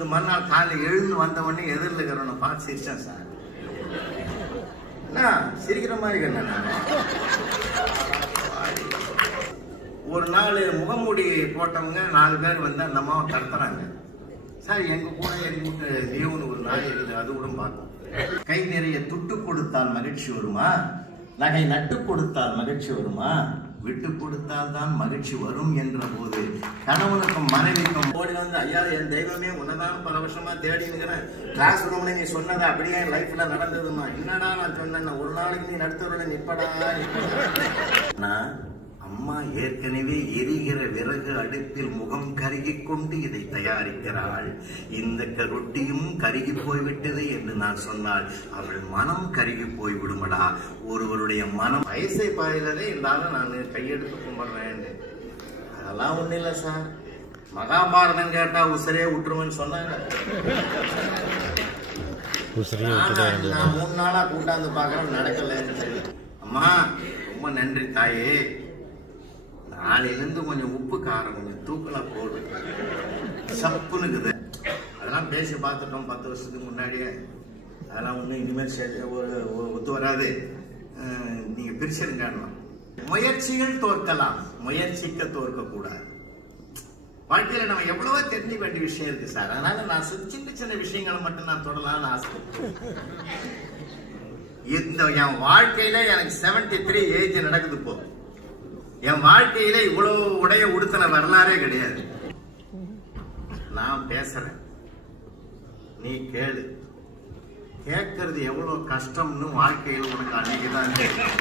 மறுநாள் காலையில் எழுந்து வந்த உடனே எதிரில் இருக்கிறவனை பார்த்து சிரிச்சேன் சார். என்ன சிரிக்கிற மாதிரி இருக்கேன் நான். ஒரு நாள் முகமூடி போட்டவங்க 4 பேர் வந்து அந்த அம்மாவை கடத்துறாங்க சார். எங்க கூட எங்க வீட்டு லீவுன்னு ஒரு நாள் இருக்குது, அது கூட பார்த்தோம். கை நிறைய துட்டு கொடுத்தால் மகிழ்ச்சி வருமா, நகை நட்டு கொடுத்தால் மகிழ்ச்சி வருமா, விட்டு கொடுத்தால் தான் மகிழ்ச்சி வரும் என்ற போது கணவனுக்கும் மனைவிக்கும் ஓடி வந்து ஐயா என் தெய்வமே உன்னதான் பல வருஷமா தேடி இருக்கிறேன், கிளாஸ் ரூம்ல நீ சொன்னதை அப்படியே என் லைஃப்ல நடந்ததுமா, என்னடா நான் சொன்னேன் ஒரு நாளைக்கு நீ நடுத்தவரோட நிப்படா. அம்மா ஏற்கனவே எரிகிற விறகு அடுப்பில் முகம் கருகி கொண்டு இதை தயாரிக்கிறாள். இந்த ரொட்டியும் கருகி போய்விட்டது என்று நான் சொன்னால் அவள் மனம் கருகி போய்விடுமடா. ஒருவருடைய மனம் வயசை பாயிலதே இருந்தாலும் நான் கையெடுத்து கும்பிடுறேன். அதெல்லாம் ஒண்ணு இல்லை சார். மகாபாரதம் கேட்டா உசரே விட்டுருவேன்னு சொன்னாங்க. நான் 3 நாளா கூட்டாந்து பாக்குறேன், நடக்கலன்னு சொல்லி. அம்மா ரொம்ப நன்றி தாயே, நாளையிலிருந்து கொஞ்சம் உப்பு காரம் கொஞ்சம் தூக்கலா போடு, சப்புனுக்குது. அதெல்லாம் பேசி பார்த்துட்டோம் 10 வருஷத்துக்கு முன்னாடியே. அதெல்லாம் ஒன்றும் இனிமேல் ஒத்து வராது, நீங்க பிரிச்சிருங்க. முயற்சிகள் தோற்கலாம், முயற்சிக்க தோற்க கூடாது. வாழ்க்கையில நம்ம எவ்வளவோ தெரிஞ்சுக்க வேண்டிய விஷயம் இருக்கு சார். அதனால நான் சின்ன சின்ன விஷயங்களை மட்டும் நான் தொடலாம்னு ஆசை. இந்த என் வாழ்க்கையில எனக்கு 73 ஏஜ் நடக்குது. இப்போ என் வாழ்க்கையில இவ்வளவு உடைய உடுத்தின வரலாறே கிடையாது. நான் பேசுறேன், நீ கேளு. கேட்கறது எவ்வளவு கஷ்டம்னு வாழ்க்கையில் உனக்கு அன்னைக்குதான் தெரியும்.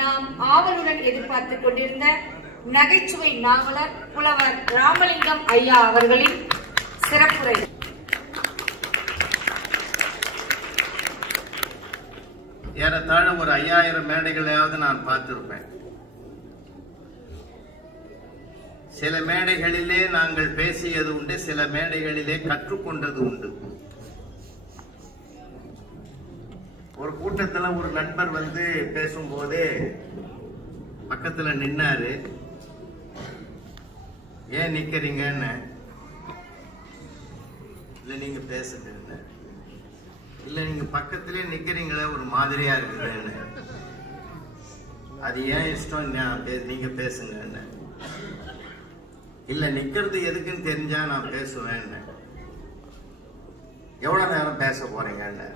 நாம் ஆவலுடன் எதிர்பார்த்துக் கொண்டிருந்த நகைச்சுவை நாவலர் புலவர் ராமலிங்கம் ஐயா அவர்களின் சிறப்புரை. ஏறத்தாழ ஒரு 5000 மேடைகளையாவது நான் பார்த்திருப்பேன். சில மேடைகளிலே நாங்கள் பேசியது உண்டு, சில மேடைகளிலே கற்றுக்கொண்டது உண்டு. ஒரு கூட்டத்துல ஒரு நண்பர் வந்து பேசும்போது பக்கத்துல நின்னாரு. ஏன் நிக்கிறீங்கன்னு. இல்ல நீங்க பேசுங்க. இல்ல நீங்க பக்கத்திலே நிக்கிறீங்களே ஒரு மாதிரியா இருக்குதுன்னு. அது ஏன் இஷ்டம், நீங்க பேசுங்க. இல்ல நிக்கிறது எதுக்குன்னு தெரிஞ்சா நான் பேசுவேன். எவ்வளவு நேரம் பேச போறீங்கன்னு.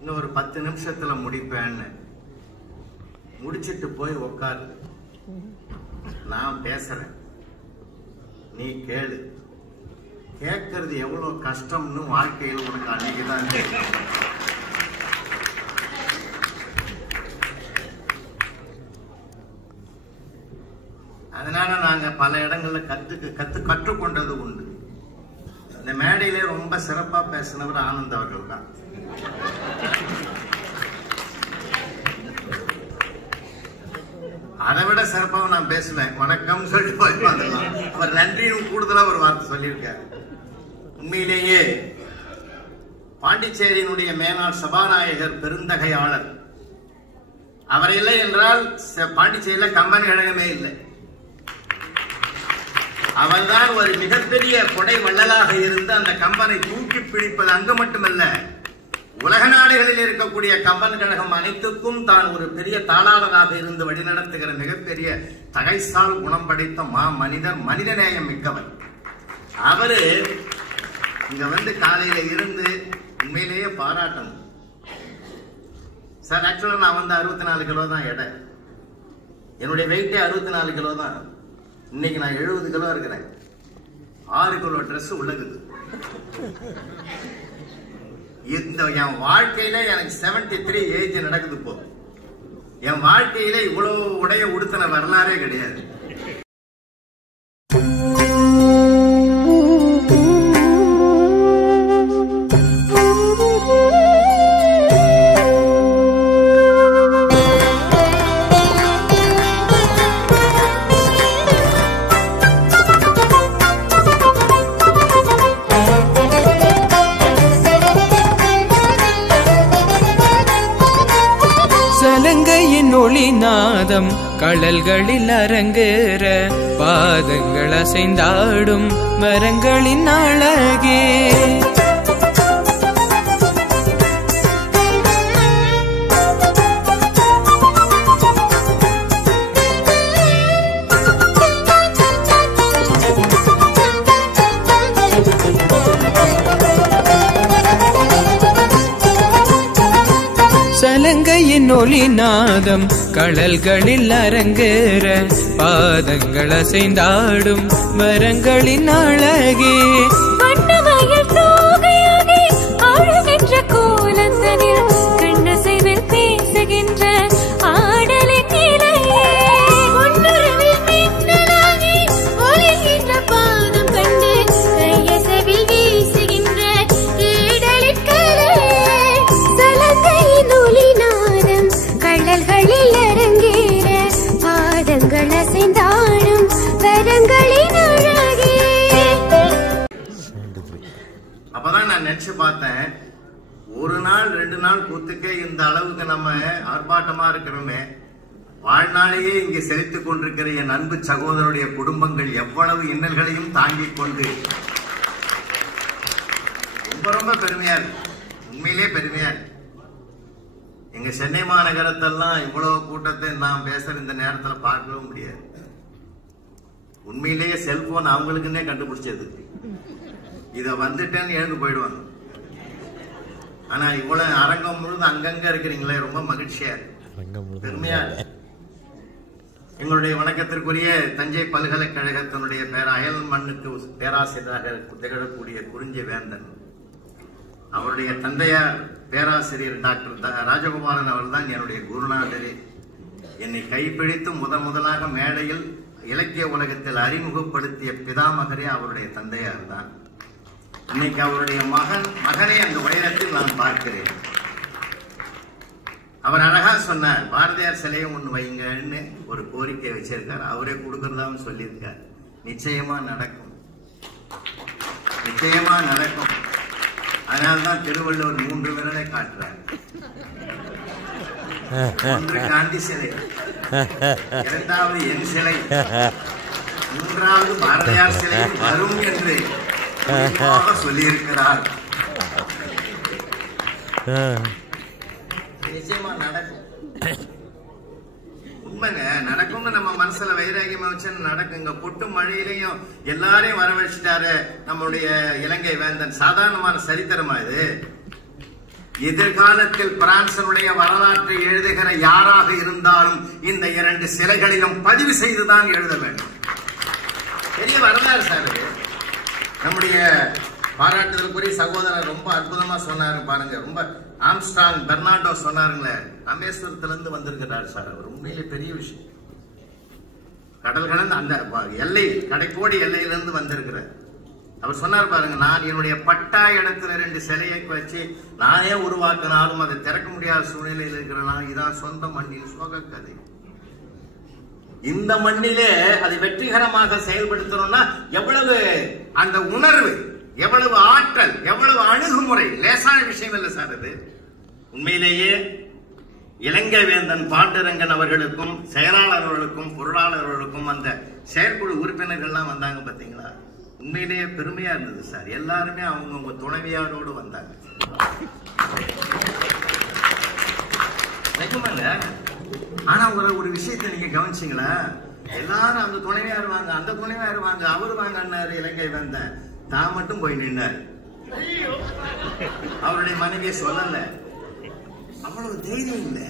இன்னும் ஒரு 10 நிமிஷத்துல முடிப்பேன்னு. முடிச்சிட்டு போய் உட்காரு, நான் பேசுறேன், நீ கேளு. கேட்கறது எவ்வளவு கஷ்டம்னு வாழ்க்கையில் உனக்கு அன்னைக்குதான் தெரியும். அதனால நாங்க பல இடங்கள்ல கற்றுக்கொண்டது உண்டு. இந்த மேடையிலே ரொம்ப சிறப்பா பேசினவர் ஆனந்த் அவர்கள் தான். அதை விட சிறப்பாக நான் பேசுவேன். வணக்கம் சொல்லிட்டு வந்துடலாம். அவர் நன்றியும் கூடுதலா ஒரு வார்த்தை சொல்லியிருக்காரு. உண்மையிலேயே பாண்டிச்சேரியினுடைய மேனாள் சபாநாயகர் பெருந்தகையாளர் அவர் இல்லை என்றால் பாண்டிச்சேரியில கம்பன் கழகமே இல்லை. அவர்தான் ஒரு மிகப்பெரிய கொடை வள்ளலாக இருந்து அந்த கம்பனை தூக்கி பிடிப்பது அங்கு மட்டுமல்ல, உலக நாடுகளில் இருக்கக்கூடிய கம்பன் கழகம் அனைத்துக்கும் தான் ஒரு பெரிய தாளாளராக இருந்து வழிநடத்துகிற மிகப்பெரிய தகைசால் குணம் படைத்த மனிதர், மனிதநேயம் மிக்கவர். அவரு இங்க வந்து காலையில இருந்து உண்மையிலேயே பாராட்டணும் சார். ஆக்சுவலா நான் வந்து 64 கிலோ தான் எடை. என்னுடைய வெயிட்டே 64 கிலோ தான். இன்னைக்கு நான் 70 கிலோ இருக்கிறேன். 6 கிலோ ட்ரெஸ் உள்ளகுது. இந்த என் வாழ்க்கையில எனக்கு 73 ஏஜ் நடக்குது. இப்போ என் வாழ்க்கையில இவ்வளவு உடைய உடுத்தின வரலாறே கிடையாது. ஒலி நாதம் கடல்களில் அரங்கேற பாதங்கள் அசைந்தாடும் மரங்களின் அழகே. சலங்கையின் ஒலி நாதம் கடல்களில் அரங்கேற பாதங்கள் அசைந்தாடும் மரங்களின் அழகே. வண்ணமயில் தோகையாகி அழகென்ற கோலந்தனில் கண்ணசைவில் பேசுகின்ற ஆடலின் நிலையே. பொன்னுருவில் மின்னலாகி ஒளிகின்ற பாதம் கண்டு கையசைவில் வீசுகின்ற ஈடலின் கலையே. சலங்கையின் ஒலி நாதம் கடல்களில் அரங்கேற பாதங்கள் அசைந்தாடும் வரங்களின் அழகே. அப்பதான் நான் நினைச்சு பார்த்தேன், ஒரு நாள் 2 நாள் கூத்துக்கே இந்த அளவுக்கு நம்ம ஆர்ப்பாட்டமா இருக்கிறோமே, வாழ்நாளையே இங்கே செலுத்திக் கொண்டிருக்கிற என் அன்பு சகோதரருடைய குடும்பங்கள் எவ்வளவு இன்னல்களையும் தாங்கிக் கொண்டு ரொம்ப ரொம்ப பெருமையா இருக்கு. உண்மையிலே பெருமையா இருக்கு. எங்க சென்னை மாநகரத்தெல்லாம் இவ்வளவு கூட்டத்தை நான் பேசுற இந்த நேரத்துல பார்க்கவும் முடியாது. உண்மையிலேயே செல்போன் அவங்களுக்குன்னே கண்டுபிடிச்சது. இத வந்துட்டேன்னு எழுந்து போயிடுவாங்க. ஆனா இவ்வளவு அரங்கம் முழுது அங்கங்க இருக்கிறீங்களே, ரொம்ப மகிழ்ச்சியா இருக்கு, பெருமையா இருக்கு. எங்களுடைய வணக்கத்திற்குரிய தஞ்சை பல்கலைக்கழகத்தினுடைய அயல் மண்ணுக்கு பேராசிரியராக திகழக்கூடிய குறிஞ்சி வேந்தன், அவருடைய தந்தையார் பேராசிரியர் டாக்டர் ராஜகோபாலன் அவர்கள் தான் என்னுடைய குருநாதரே. என்னை கைப்பிடித்து முதலாக மேடையில் இலக்கிய உலகத்தில் அறிமுகப்படுத்திய பிதாமகரே அவருடைய தந்தையார் தான். இன்னைக்கு அவருடைய மகனை அந்த உயரத்தில் நான் பார்க்கிறேன். அவர் அழகா சொன்னார், பாரதியார் சிலையை ஒண்ணு வைங்கன்னு ஒரு கோரிக்கை வச்சிருக்காரு. அவரே கொடுக்கறதாவும் சொல்லியிருக்கார். நிச்சயமா நடக்கும், நிச்சயமா நடக்கும். அதனால்தான் திருவள்ளுவர் 3 விரலை காட்டுறார். ஒன்று காந்தி சிலை, 2வது என் சிலை, 3வது பாரதியார் சிலை வரும் என்று சொல்லியிருக்கிறார். நிச்சயமா நடக்கும், உண்மைங்க நடக்கும்னு நம்ம மனசுல வைராகியமா வச்சு நடக்குங்க. பொட்டு மழையிலையும் எல்லாரையும் வரவழைச்சிட்டாரு நம்முடைய இலங்கை வேந்தன். சாதாரணமான சரித்திரமா இது? எதிர்காலத்தில் பிரான்சனுடைய வரலாற்றை எழுதுகிற யாராக இருந்தாலும் இந்த 2 சிலைகளிலும் பதிவு செய்துதான் எழுத வேண்டும். பெரிய வரலாறு சார். நம்முடைய பாராட்டுதலுக்குரிய சகோதரர் ரொம்ப அற்புதமா சொன்னாரு பாருங்க. ரொம்ப ஆம்ஸ்ட்ராங் பெர்னாண்டோ சொன்னாருங்களே, ராமேஸ்வரத்திலிருந்து வந்திருக்கிறார் சார். அவர் உண்மையிலே பெரிய விஷயம். கடல் கடந்து அந்த எல்லை கடைக்கோடி எல்லையிலிருந்து வந்திருக்கிறார். அவர் சொன்னார் பாருங்க, நான் என்னுடைய பட்டா இடத்துல 2 சிலையை வச்சு நானே உருவாக்கினாலும் அதை திறக்க முடியாத சூழ்நிலையில் இருக்கிறனா, இதான் சொந்த மண்ணில் சோக கதை. இந்த மண்ணிலே அதை வெற்றிகரமாக செயல்படுத்தணும்னா எவ்வளவு அந்த உணர்வு, எவ்வளவு ஆற்றல், எவ்வளவு அணுகுமுறை, லேசான விஷயம் இல்லை சார் அது. உண்மையிலேயே இலங்கை வேந்தன் பாண்டுரங்கன் அவர்களுக்கும் செயலாளர்களுக்கும் பொருளாளர்களுக்கும் அந்த செயற்குழு உறுப்பினர்கள்லாம் வந்தாங்க பாத்தீங்களா, உண்மையிலேயே பெருமையா இருந்தது சார். எல்லாருமே அவங்க துணைவியாரோடு வந்தாங்க. ஆனா ஒரு விஷயத்தை நீங்க கவனிச்சீங்களா, எல்லாரும் அந்த துணைவியார் வாங்க, அந்த துணைவியார் வாங்க, அவரு வாங்கன்னாரு இலங்கை வேந்தன். தான் மட்டும் போய் நின்றார். அவருடைய மனைவியை சொல்லல. அவ்வளவு தைரியம் இல்லை.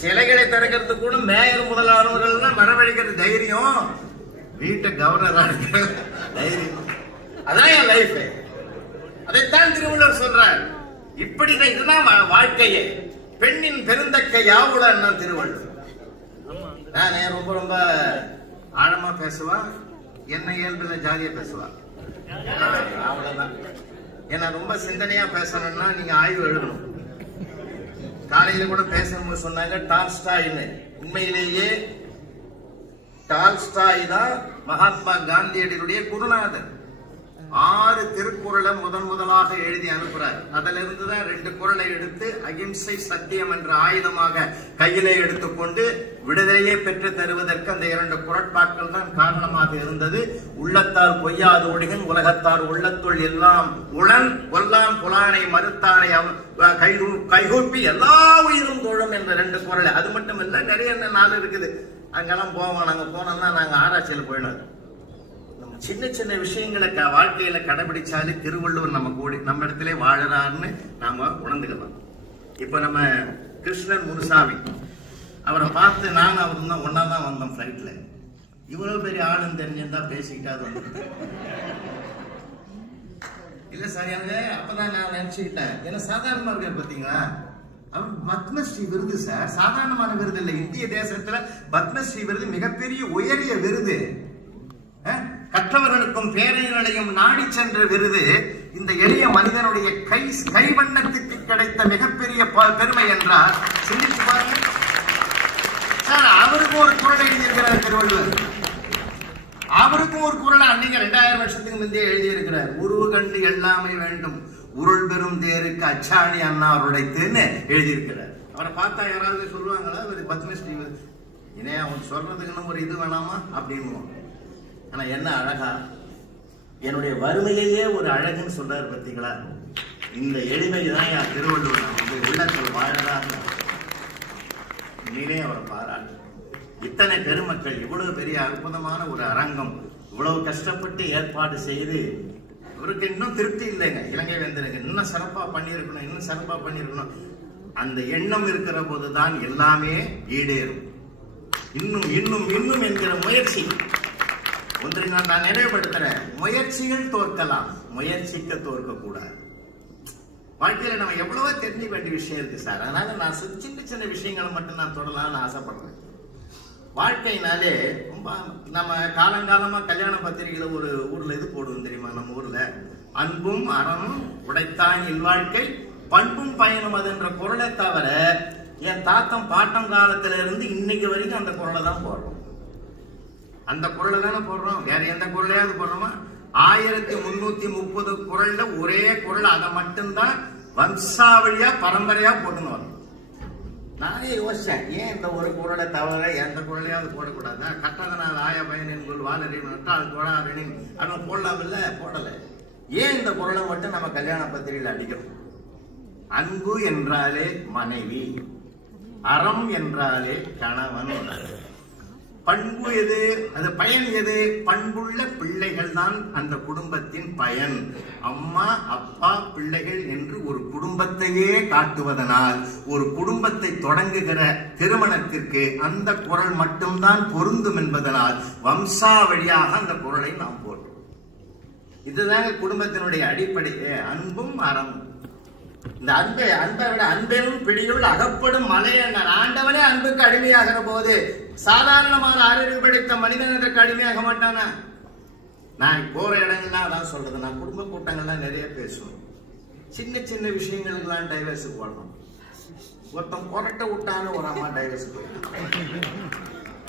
சிலைகளை திறக்கிறது கூட மேயர் முதலாளர்கள் வரவழைக்கிற தைரியம், வீட்டை கவர்னரா இருக்கிற தைரியம், அதான் என் லைஃப். அதைத்தான் திருவள்ளுவர் சொல்றார். இப்படிதான் இதுதான் வாழ்க்கையே. பெண்ணின் பெருந்தக்கை யாவுலன்னா திருவள்ளுவர். நானே ரொம்ப ரொம்ப ஆழமா பேசுவா, என்ன இயல்புல ஜாலியா பேசுவா, அவ்வளவுதான். ஏன்னா ரொம்ப சிந்தனையா பேசணும்னா நீங்க ஆய்வு எழுதணும். காலையில கூட பேசணும்னு சொன்னாங்க டால்ஸ்டாய்னு. உண்மையிலேயே டால்ஸ்டாய் தான் மகாத்மா காந்தியடிகளுடைய குருநாதர். 6 திருக்குறளை முதலாக எழுதி அனுப்புறார். அதுல இருந்துதான் 2 குறளை எடுத்து அகிம்சை சத்தியம் என்ற ஆயுதமாக கையிலே எடுத்துக்கொண்டு விடுதலையை பெற்று தருவதற்கு அந்த 2 குறட்பாக்கள் தான் காரணமாக இருந்தது. உள்ளத்தால் பொய்யாது ஒடுகின் உலகத்தார் உள்ளத்துள் எல்லாம் உளன் கொல்லான் புலானை மறுத்தானை கைகூப்பி எல்லா உயிரும் தோழும் என்ற 2 குறள். அது மட்டும் இல்ல, நிறைய நாள் இருக்குது. அங்கெல்லாம் போவோம். நாங்க போனோம்னா நாங்க ஆராய்ச்சியில போயிடும். சின்ன சின்ன விஷயங்களை வாழ்க்கையில கடைபிடிச்சாலே திருவள்ளுவர் நம்ம இடத்திலே வாழறாருன்னு நாம உணர்ந்துக்கலாம். இப்ப நம்ம கிருஷ்ணன் முனுசாமி அவரை பார்த்து நான் அவரும் தான் ஒன்னாதான் வந்தோம் பிளைட்ல. இவ்வளவு பெரிய ஆளுன்னு தெரிஞ்சிருந்தா பேசிக்கிட்டாது வந்து இல்ல சரியாக. அப்பதான் நான் நினைச்சுக்கிட்டேன், ஏன்னா சாதாரணமா இருக்க பாத்தீங்களா, அவர் பத்மஸ்ரீ விருது சார், சாதாரணமான விருது இல்லை. இந்திய தேசத்துல பத்மஸ்ரீ விருது மிகப்பெரிய உயரிய விருது. கற்றவர்களுக்கும் பேரைகளையும் நாடி சென்ற விருது இந்த எளிய மனிதனுடைய கைவண்ணத்துக்கு கிடைத்த மிகப்பெரிய பெருமை என்றால் சிந்திச்சு பாருங்க சார். அவருக்கும் ஒரு குறள் எழுதியிருக்கிறார் திருவள்ளுவர். அவருக்கும் ஒரு குறள் அன்னைக்கு 2000 வருஷத்துக்கு முந்தைய எழுதியிருக்கிறார். உருவு கண்டு எல்லாமே வேண்டும் உருள் பெரும் தேருக்கு அச்சாணி அண்ணாருடைத்துன்னு எழுதியிருக்கிறார். அவரை பார்த்தா யாராவது சொல்லுவாங்களா ஒரு பத்மஸ்ரீ இனே அவன் சொல்றதுக்குன்னு ஒரு இது வேணாமா அப்படின்னு. ஆனா என்ன அழகா, என்னுடைய வறுமையிலேயே ஒரு அழகுன்னு சொல்றாரு பார்த்தீங்களா. இந்த எளிமைதான் என் திருவள்ளுவர் வந்து உள்ளத்தில் வாழறாங்க. நீரே அவரை பாராட்டு. இத்தனை பெருமக்கள், இவ்வளவு பெரிய அற்புதமான ஒரு அரங்கம், இவ்வளவு கஷ்டப்பட்டு ஏற்பாடு செய்து இவருக்கு இன்னும் திருப்தி இல்லைங்க. இலங்கை வேந்தருக்கு இன்னும் சிறப்பா பண்ணியிருக்கணும், இன்னும் சிறப்பா பண்ணியிருக்கணும். அந்த எண்ணம் இருக்கிற போதுதான் எல்லாமே ஈடேறும். இன்னும் இன்னும் இன்னும் என்கிற முயற்சி ஒன்றை நான் நினைவுபடுத்துறேன். முயற்சிகள் தோற்கலாம், முயற்சிக்க தோற்க கூடாது. வாழ்க்கையில நம்ம எவ்வளவோ தெரிஞ்சுக்க வேண்டிய விஷயம் இருக்கு சார். அதனால நான் சின்ன சின்ன விஷயங்களை மட்டும் நான் தொடரலாம்னு ஆசைப்படுறேன். வாழ்க்கையினாலே ரொம்ப நம்ம காலங்காலமா கல்யாண பத்திரிகையில ஒரு ஊர்ல இது போடுவோம் தெரியுமா, நம்ம ஊர்ல அன்பும் அறமும் உடைத்தான் இல்வாழ்க்கை பண்பும் பயனும் அதுன்ற குறளை தவிர என் தாத்தம் பாட்டம் காலத்துல இருந்து இன்னைக்கு வரைக்கும் அந்த குறளை தான் போடுறோம். அந்த குறளை தானே போடுறோம், வேற எந்த குறளையாவது போடுறோமா? 1330 குறள்ல ஒரே குறள், அதை மட்டும்தான் வம்சாவளியா பரம்பரையா போட்டுன்னு வரும். நானே யோசிச்சேன், ஏன் இந்த ஒரு குறளை தவிர எந்த குறளையாவது போடக்கூடாதா? கட்டதனால் ஆய பயனின்குள் வாழறிவு நட்டால் தோழாரின் அவன் போடலாம் இல்ல, போடல. ஏன் இந்த குறளை மட்டும் நம்ம கல்யாண பத்திரிகையில் அடிக்கிறோம்? அன்பு என்றாலே மனைவி, அறம் என்றாலே கணவன், பண்பு எது, அது பயன் எது? பண்புள்ள பிள்ளைகள் தான் அந்த குடும்பத்தின் பயன். அம்மா அப்பா பிள்ளைகள் என்று ஒரு குடும்பத்தையே காட்டுவதனால் ஒரு குடும்பத்தை தொடங்குகிற திருமணத்திற்கு அந்த குறள் மட்டும்தான் பொருந்தும் என்பதனால் வம்சாவளியாக அந்த குறளை நாம் போடுறோம். இதுதான் குடும்பத்தினுடைய அடிப்படை, அன்பும் அறமும். இந்த அன்பை விட அன்பெனும் பிடியுள் அகப்படும் மலையண்ணன். ஆண்டவனே அன்புக்கு அடிமையாகிற போது சாதாரணமான அறிவு படைத்த மனிதன் அதற்கு அடிமையாக மாட்டானா? நான் போற இடங்கள்லாம் அதான் சொல்றது. நான் குடும்ப கூட்டங்கள்லாம் நிறைய பேசுவேன். சின்ன சின்ன விஷயங்களுக்கெல்லாம் டைவர்ஸ் போடணும். ஒருத்தன் புரட்ட விட்டான்னு ஒரு அம்மா டைவர்ஸ் போயிட்டு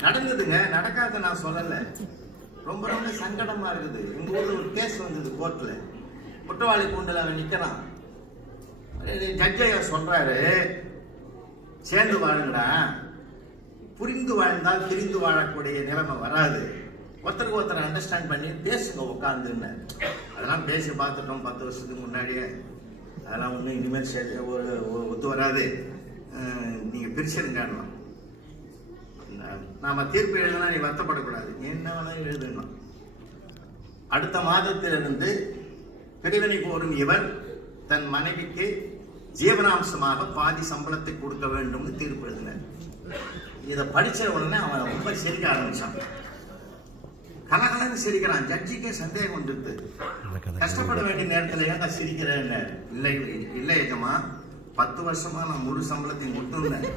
நடந்ததுங்க. நடக்காத நான் சொல்லல, ரொம்ப ரொம்ப சங்கடமா இருக்குது. எங்க ஊர்ல ஒரு கேஸ் வந்தது கோர்ட்ல. குற்றவாளி கூண்டில் அவன் நிக்கிறான். ஜட்ஜையா சொல்றாரு, சேர்ந்து வாழுங்கடா, புரிந்து வாழ்ந்தால் பிரிந்து வாழக்கூடிய நிலைமை வராது, ஒருத்தருக்கு ஒருத்தர் அண்டர்ஸ்டாண்ட் பண்ணி பேசுங்க உட்கார்ந்து. அதெல்லாம் பேசி பார்த்துட்டோம் 10 வருஷத்துக்கு முன்னாடியே. அதெல்லாம் ஒன்றும் இனிமேல் ஒத்து வராது, நீங்க பிரிச்சிருங்க. நாம தீர்ப்பு எழுதுனா நீ வருத்தப்படக்கூடாது, என்ன வேணாலும் எழுதணும். அடுத்த மாதத்திலிருந்து பிரிவினை கோரும் இவர் தன் மனைவிக்கு ஜீவனாம்சமாக பாதி சம்பளத்தை கொடுக்க வேண்டும் தீர்ப்பு எழுதினார். இதை படிச்ச உடனே அவன் ரொம்ப சிரிக்க ஆரம்பிச்சான். கலகலன்னு சிரிக்கிறான். ஜட்ஜிக்கே சந்தேகம் வந்துட்டு, கஷ்டப்பட வேண்டிய நேரத்தில் ஏன் சிரிக்கிறேன்? இல்லை இல்லை ஏஜமா, 10 வருஷமா நான் முழு சம்பளத்தையும் கொடுத்துருந்தேன்.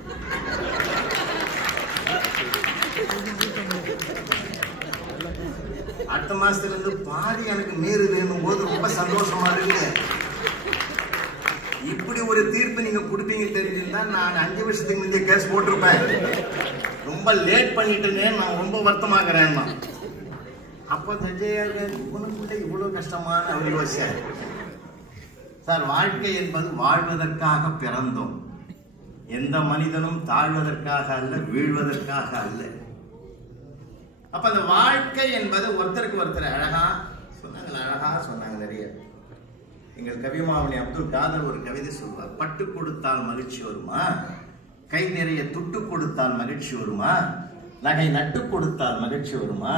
அடுத்த மாசத்துல இருந்து பாதி எனக்கு மீறுதுன்னும் போது ரொம்ப சந்தோஷமா இருக்கு. இப்படி ஒரு தீர்ப்பு நீங்க கொடுப்பீங்க தெரிஞ்சிருந்தா நான் 5 வருஷத்துக்கு முந்தைய கேஸ் போட்டிருப்பேன். ரொம்ப லேட் பண்ணிட்டேன்னு நான் ரொம்ப வருத்தமாகிறேன். அப்ப இவனுக்குள்ள இவ்வளவு கஷ்டமான அவர் யோசிச்சார். சார், வாழ்க்கை என்பது வாழ்வதற்காக பிறந்தோம். எந்த மனிதனும் தாழ்வதற்காக அல்ல, வீழ்வதற்காக அல்ல. அப்ப அந்த வாழ்க்கை என்பது ஒருத்தருக்கு ஒருத்தர் அழகா சொன்னாங்க நிறைய. எங்கள் கவிமாமணி அப்துல் காதர் ஒரு கவிதை சொல்வார். பட்டு கொடுத்தால் மகிழ்ச்சி வருமா, கை நிறைய துட்டு கொடுத்தால் மகிழ்ச்சி வருமா, நகை நட்டு கொடுத்தால் மகிழ்ச்சி வருமா,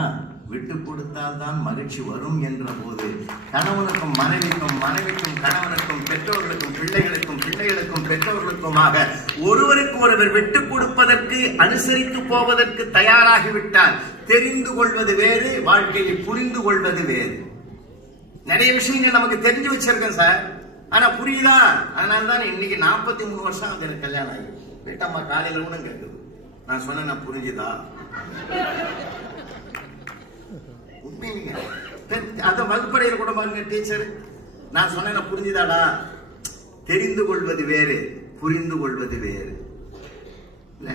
விட்டு கொடுத்தால் தான் மகிழ்ச்சி வரும் என்ற போது கணவனுக்கும் மனைவிக்கும், மனைவிக்கும் கணவனுக்கும், பெற்றோர்களுக்கும் பிள்ளைகளுக்கும், பிள்ளைகளுக்கும் பெற்றோர்களுக்குமாக ஒருவருக்கு ஒருவர் விட்டு கொடுப்பதற்கு, அனுசரித்து போவதற்கு தயாராகிவிட்டால் தெரிந்து கொள்வது வேறு, வாழ்க்கையை புரிந்து கொள்வது வேறு. நிறைய விஷயங்கள் நமக்கு தெரிஞ்சு வச்சிருக்கேன் சார், ஆனா புரியுதா? அதனால்தான் இன்னைக்கு 43 வருஷம் ஆகுது எனக்கு கல்யாணம் ஆகி. வீட்டம்மா காலையில கூட கேட்குது, நான் சொன்ன புரிஞ்சுதா? உண்மைங்க. அந்த வகுப்பறையில் கூட பாருங்க டீச்சர், நான் சொன்ன புரிஞ்சுதாடா? தெரிந்து கொள்வது வேறு, புரிந்து கொள்வது வேறு. இல்ல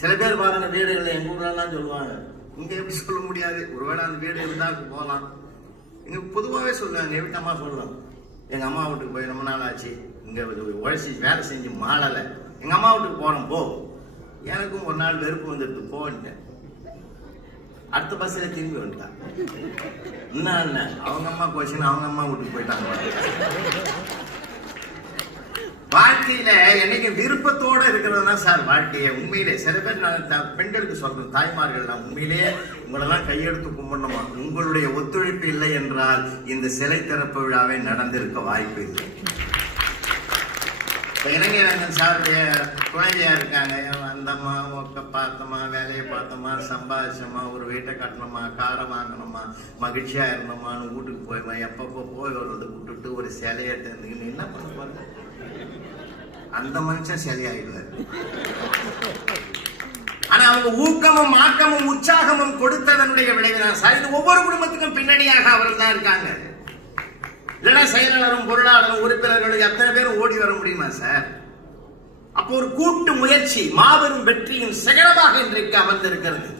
சில பேர் பாருங்க வீடுகள் எங்க ஊரெல்லாம் சொல்லுவாங்க, இங்க எப்படி சொல்ல முடியாது, ஒருவேளை அந்த வீடு இருந்தா போகலாம். இங்க பொதுவாகவே சொல்லுவாங்க, என் வீட்டு அம்மா சொல்லுவாங்க, எங்க அம்மா வீட்டுக்கு போய் ரொம்ப நாள் ஆச்சு, இங்க உழைச்சி வேலை செஞ்சு மாளலை, எங்க அம்மா வீட்டுக்கு போறோம் போ. எனக்கும் ஒரு நாள் வெறுப்பு வந்துட்டு போன்ட்டேன். அடுத்த பஸ்ல திரும்பி வந்துட்டான். என்ன அவங்க அம்மா கொஸ்டின், அவங்க அம்மா வீட்டுக்கு போயிட்டாங்க. வாழ்க்கையில என்னைக்கு விருப்பத்தோட இருக்கிறதுனா சார் வாழ்க்கையை. உண்மையிலே சில பேர் நான் பெண்களுக்கு சொல்றேன், தாய்மார்கள், நான் உண்மையிலேயே உங்களெல்லாம் கையெடுத்து கும்பிடணுமா, உங்களுடைய ஒத்துழைப்பு இல்லை என்றால் இந்த சிலை திறப்பு விழாவே நடந்திருக்க வாய்ப்பு இல்லை. இளைஞரங்கன் சாருடைய குழந்தையா இருக்காங்க, வந்தம்மா, பார்த்தோமா, வேலையை பார்த்தோமா, சம்பாதிச்சோமா, ஒரு வீட்டை கட்டணுமா, காரை வாங்கணுமா, மகிழ்ச்சியா இருந்தோமான்னு வீட்டுக்கு போய்மா, எப்பப்போ போய் வர்றது விட்டுட்டு ஒரு சிலையை எடுத்துன்னு என்ன பண்ண போறது? அந்த மனுஷன் சிலையாயிடுவார். ஆனா அவங்க ஊக்கமும் ஆக்கமும் உற்சாகமும் கொடுத்ததனுடைய விளைவுதான் சார். இது ஒவ்வொரு குடும்பத்துக்கும் பின்னணியாக அவர்கள் தான் இருக்காங்க. இல்லைன்னா செயலாளரும் பொருளாளரும் உறுப்பினர்களும் எத்தனை பேரும் ஓடி வர முடியுமா சார்? அப்போ ஒரு கூட்டு முயற்சி மாபெரும் வெற்றியின் சிகரமாக இன்றைக்கு அமர்ந்திருக்கிறது.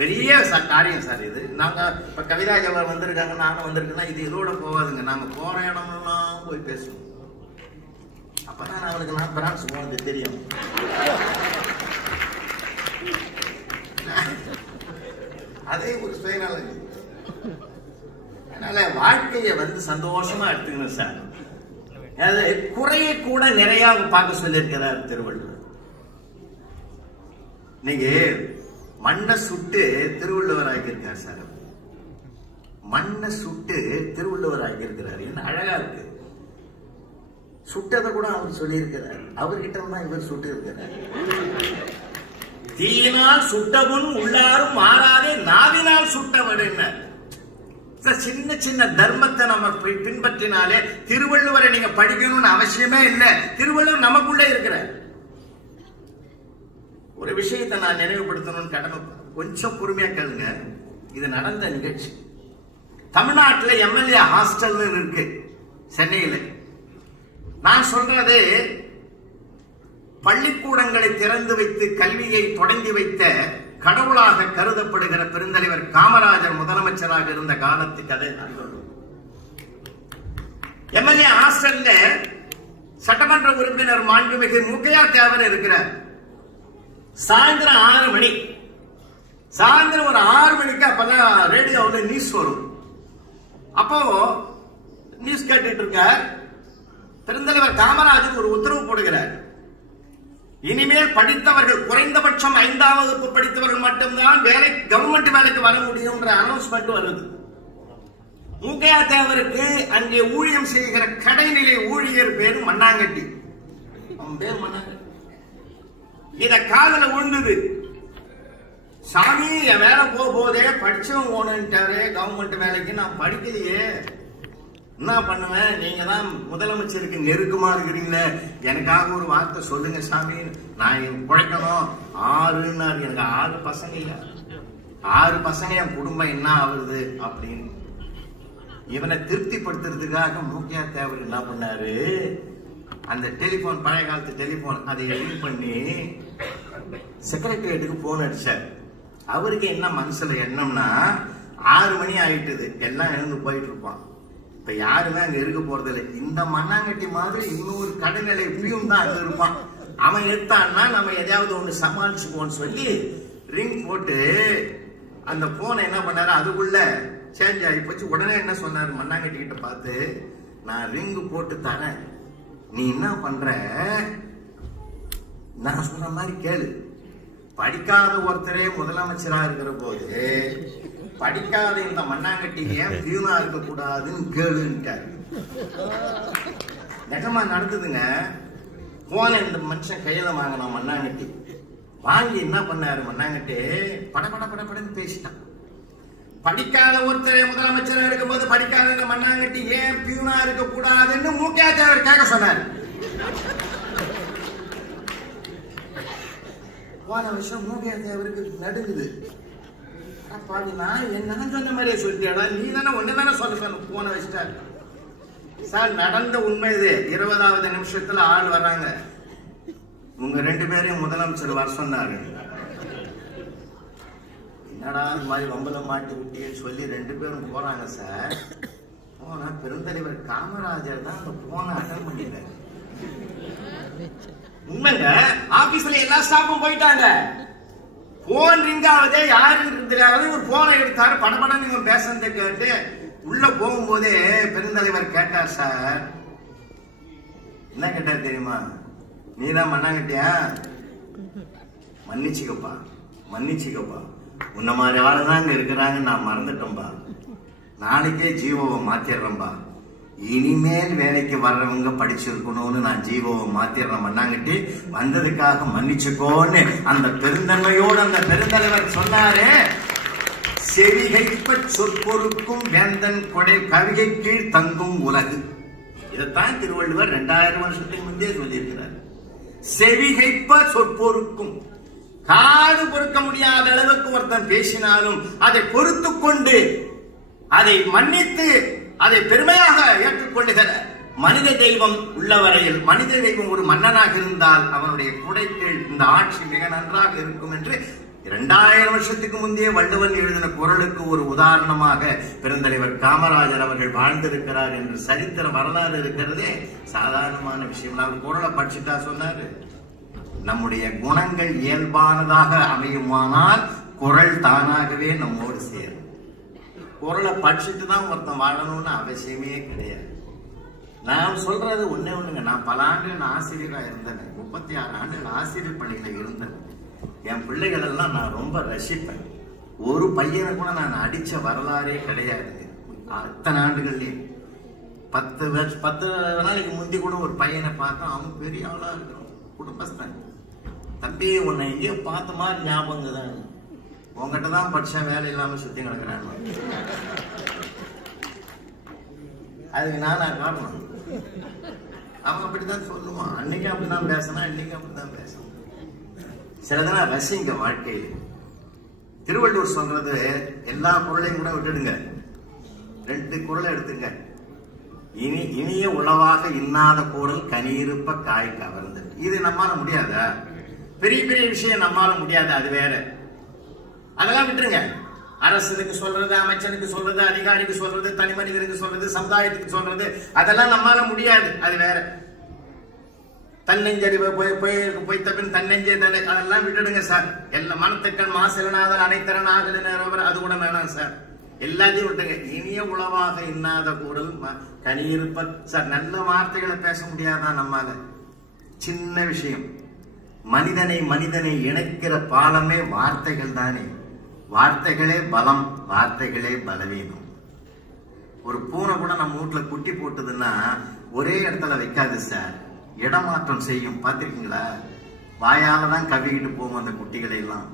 பெரிய காரியம் சார் இது. நாங்க இப்ப கவிராஜ் அவர் வந்திருக்காங்க, நானும் வந்திருக்கேன்னா இது இதோட போகாதுங்க. நாம போற இடம்லாம் போய் பேசுவோம். அப்பதான் அவனுக்கு நான் பிரான்ஸ் போனது தெரியும். அதே ஒரு சுயநலம். அதனால வாழ்க்கையை சந்தோஷமா எடுத்துக்கணும் சார். குறைய கூட நிறைய பார்க்க சொல்லியிருக்கிறார் திருவள்ளுவர். நீங்க மண்ணை சுட்டு திருவள்ளுவர் ஆகியிருக்கார் சார். மண்ணை சுட்டு திருவள்ளுவர் ஆகியிருக்கிறார். என்ன அழகா இருக்கு. சுட்டதை கூட அவர் சொல்லி இருக்கிறார். அவர்கிட்ட தான் இவர் சுட்டு இருக்கிறார். தீயினால் சுட்டவன் உள்ளாரும் மாறாதே நாவினால் சுட்டவன். என்ன சின்ன சின்ன தர்மத்தை நம்ம பின்பற்றினாலே திருவள்ளுவரை நீங்க படிக்கணும்னு அவசியமே இல்லை. திருவள்ளுவர் நமக்குள்ளே இருக்கிறார். ஒரு விஷயத்தை நான் நினைவுபடுத்தணும்னு கடமை. கொஞ்சம் பொறுமையா கேளுங்க. இது நடந்த நிகழ்ச்சி. தமிழ்நாட்டில் எம்எல்ஏ ஹாஸ்டல் இருக்கு சென்னையில். நான் சொல்றது பள்ளிக்கூடங்களை திறந்து வைத்து கல்வியை தொடங்கி வைத்த கடவுளாக கருதப்படுகிற பெருந்தலைவர் காமராஜர் முதலமைச்சராக இருந்த காலத்து கதை நான் சொல்றேன். எம்எல்ஏ ஹாஸ்டல்ல சட்டமன்ற உறுப்பினர் மாண்புமிகு முக்கையா தேவர் இருக்கிறார். சாயந்தரம் 6 மணி, சாயந்தரம் ஒரு 6 மணிக்கு அப்பதான் ரேடியோவில் நியூஸ் வரும். அப்போ நியூஸ் கேட்டுட்டு இருக்க பெருந்தலைவர் காமராஜர் ஒரு உத்தரவு போடுகிறார். இனிமேல் படித்தவர்கள் குறைந்தபட்சம் 5ஆம் வகுப்பு படித்தவர்கள் மட்டும்தான் வேலை, கவர்மெண்ட் வேலைக்கு வர முடியும் அனௌன்ஸ்மெண்ட் வருது. முக்கையா தேவருக்கு அங்கே ஊழியம் செய்கிற கடைநிலை ஊழியர் பேரு மண்ணாங்கட்டி. அவன் பேர் மண்ணாங்கட்டி. இத காதல விழுந்தது. சாமி என் வேலை போதே படிச்சவன் ஓணுட்டாரு கவர்மெண்ட் வேலைக்கு. நான் படிக்கலையே, என்ன பண்ணுவேன்? நீங்க தான் முதலமைச்சருக்கு நெருக்கமா இருக்கிறீங்களே, எனக்காக ஒரு வார்த்தை சொல்லுங்க சாமி, நான் குழைக்கணும். 6ன்னாரு. எனக்கு 6 பசங்க இல்ல, 6 பசங்க, என் குடும்பம் என்ன ஆகுது அப்படின்னு இவனை திருப்திப்படுத்துறதுக்காக முக்கிய தேவர் என்ன பண்ணாரு, அந்த டெலிபோன், பழைய காலத்து டெலிபோன், அதை எடிட் பண்ணி செக்ரட்டரியேட்டுக்கு போன் அடிச்சார். அவருக்கு என்ன மனசுல எண்ணம்னா 6 மணி ஆயிட்டுது, எல்லாம் எழுந்து போயிட்டு இருப்பான். இப்ப யாருமே அங்க இருக்க போறது இல்லை. இந்த மண்ணாங்கட்டி மாதிரி இன்னொரு கடைநிலை பியூன் தான் அங்க இருப்பான். அவன் எடுத்தான்னா நம்ம எதையாவது ஒண்ணு சமாளிச்சுப்போன்னு சொல்லி ரிங் போட்டு அந்த போனை என்ன பண்ணாரு, அதுக்குள்ள சேஞ்ச் ஆகி போச்சு. உடனே என்ன சொன்னாரு, மண்ணாங்கட்டி கிட்ட பார்த்து, நான் ரிங்கு போட்டு தரேன், நீ என்ன பண்ற, நான் சொன்ன மாதிரி கேளு. படிக்காத ஒருத்தரே முதலமைச்சரா இருக்கிற போது படிக்காத இந்த மண்ணாங்கட்டி ஏன் பியூனா இருக்க கூடாதுன்னு கேளுன்ட்டாரு. நிஜமா நடந்ததுங்க. போன இந்த மனுஷன் கையில வாங்கினான் மண்ணாங்கட்டி. வாங்கி என்ன பண்ணாரு, மண்ணாங்கட்டி படன்னு பேசிட்டான். படிக்காத ஒருத்தரே முதலமைச்சரா இருக்கும் போது படிக்காத இந்த மண்ணாங்கட்டி ஏன் பியூனா இருக்க கூடாதுன்னு மூக்கையாச்சார் கேட்க சொன்னார். போன வருஷம் மூக்கையாச்சாருக்கு நடுங்குது. நான் சொன்ன மாதிரியே சொல்லிட்டா, நீ தானே ஒண்ணுதானே சொல்ல போன வச்சுட்டாரு. சார் நடந்த உண்மை இது. 20வது நிமிஷத்துல ஆள் வர்றாங்க, உங்க 2 பேரையும் முதலமைச்சர் வர சொன்னாரு. என்னடா இந்த மாதிரி வம்பல மாட்டி விட்டியன்னு சொல்லி 2 பேரும் போறாங்க சார். போனா பெருந்தலைவர் காமராஜர் தான் அந்த போனை அட்டன் பண்ணிட்டாரு. உண்மைங்க, ஆபீஸ்ல எல்லா ஸ்டாஃபும் போயிட்டாங்க. போன் ரிங் ஆகுதே, யாருன்னு தெரியாது. ஒரு போனை எடுத்தாரு, படபடம் நீங்க பேசுறதை கேட்டு உள்ள போகும்போதே பெருந்தலைவர் கேட்டார் சார். என்ன கேட்டார் தெரியுமா, நீதான் மண்ணாங்கட்டியா, மன்னிச்சுக்கப்பா உன்ன மாதிரி ஆளுதான் இங்க இருக்கிறாங்க, நான் மறந்துட்டோம்பா, நாளைக்கே ஜீவோவை மாத்திடுறேன்பா, இனிமேல் வேலைக்கு வர்றவங்க படிச்சிருக்கணும்னு நான் ஜீவோவை மாத்திடுறேன், மண்ணாங்கட்டி வந்ததுக்காக மன்னிச்சுக்கோன்னு அந்த பெருந்தன்மையோடு அந்த பெருந்தலைவர் சொன்னாரு. செவிகைப்ப சொற்பொருக்கும் வேந்தன் கொடை கவிகை கீழ் தங்கும் உலகு. இதைத்தான் திருவள்ளுவர் 2000 வருஷத்துக்கு முன்பே சொல்லியிருக்கிறார். செவிகைப்ப சொற்பொருக்கும், காது பொறுக்க முடியாத அளவுக்கு ஒருத்தன் பேசினாலும் அதை பொறுத்து கொண்டு அதை மன்னித்து அதை பெருமையாக ஏற்றுக்கொள்ளுகிற மனித தெய்வம் உள்ளவரையில், மனித தெய்வம் ஒரு மன்னனாக இருந்தால் அவனுடைய குடைக்கு இந்த ஆட்சி மிக நன்றாக இருக்கும் என்று 2000 வருஷத்துக்கு முந்தைய வள்ளுவன் எழுதின குறளுக்கு ஒரு உதாரணமாக பெருந்தலைவர் காமராஜர் அவர்கள் வாழ்ந்திருக்கிறார் என்று சரித்திர வரலாறு இருக்கிறதே சாதாரணமான விஷயம். அவர் குறளை படிச்சுட்டா சொன்னாரு, நம்முடைய குணங்கள் இயல்பானதாக அமையுமானால் குறள் தானாகவே நம்மோடு சேரும். குறளை படிச்சுட்டு தான் ஒருத்தன் வாழணும்னு அவசியமே கிடையாது. நான் சொல்றது ஒண்ணுங்க, நான் பல ஆண்டுகள் ஆசிரியராக இருந்தேன். 36 ஆண்டுகள் ஆசிரியர் பணியில இருந்தேன். என் பிள்ளைகள் எல்லாம் நான் ரொம்ப ரசிப்பேன். ஒரு பையனை கூட நான் அடிச்ச வரலாறே கிடையாது. அத்தனை ஆண்டுகள்லயே 10 நாளைக்கு முந்தி கூட ஒரு பையனை பார்த்தா அவன் பெரிய ஆளா இருக்கிறான், குடும்பஸ்தான். தம்பி உன்னை எங்கேயோ பார்த்த மாதிரி ஞாபகம் தான், உங்ககிட்ட தான் படிச்சா வேலை இல்லாம சுத்தி கிடக்குறான். அதுக்கு நானா காரணம்? அவன் அப்படித்தான் சொல்லுவான். அன்னைக்கு அப்படிதான் பேசினா, இன்னைக்கு அப்படித்தான் பேசணும். சிலதெல்லாம் ரசிங்க வாழ்க்கையில். திருவள்ளுவர் சொல்றது எல்லா குறளையும் கூட விட்டுடுங்க, 2 குறளை எடுத்துங்க. இனிய உளவாக இன்னாத கூடல் கனியிருப்ப காய் கவர்ந்து. இது நம்மால முடியாதா? பெரிய பெரிய விஷயம் நம்மால முடியாது, அது வேற. அதெல்லாம் விட்டுருங்க. அரசுக்கு சொல்றது, அமைச்சருக்கு சொல்றது, அதிகாரிக்கு சொல்றது, தனி மனிதருக்கு சொல்றது, சமுதாயத்துக்கு சொல்றது, அதெல்லாம் நம்மால முடியாது, அது வேற. தன்னெஞ்சறிவு போய் தப்பின் தன்னெஞ்சே தன்னை, அதெல்லாம் விட்டுடுங்க சார். எல்லா மனத்துக்கள் மாசிலனாதல் அனைத்திறன் ஆகலினர், அது கூட வேணாம் சார். எல்லாத்தையும் விட்டுங்க. இனிய உளவாக இன்னாத கூடல் கனியிருப்ப. சார் நல்ல வார்த்தைகளை பேச முடியாதான் நம்மால? சின்ன விஷயம். மனிதனை இணைக்கிற பாலமே வார்த்தைகள் தானே. வார்த்தைகளே பலம், வார்த்தைகளே பலவீனம். ஒரு பூனை கூட நம்ம வீட்டுல குட்டி போட்டுதுன்னா ஒரே இடத்துல வைக்காது சார், இடமாற்றம் செய்யும். பார்த்திருக்கீங்களா? வாயால தான் கவிக்கிட்டு போகும் அந்த குட்டிகளை எல்லாம்.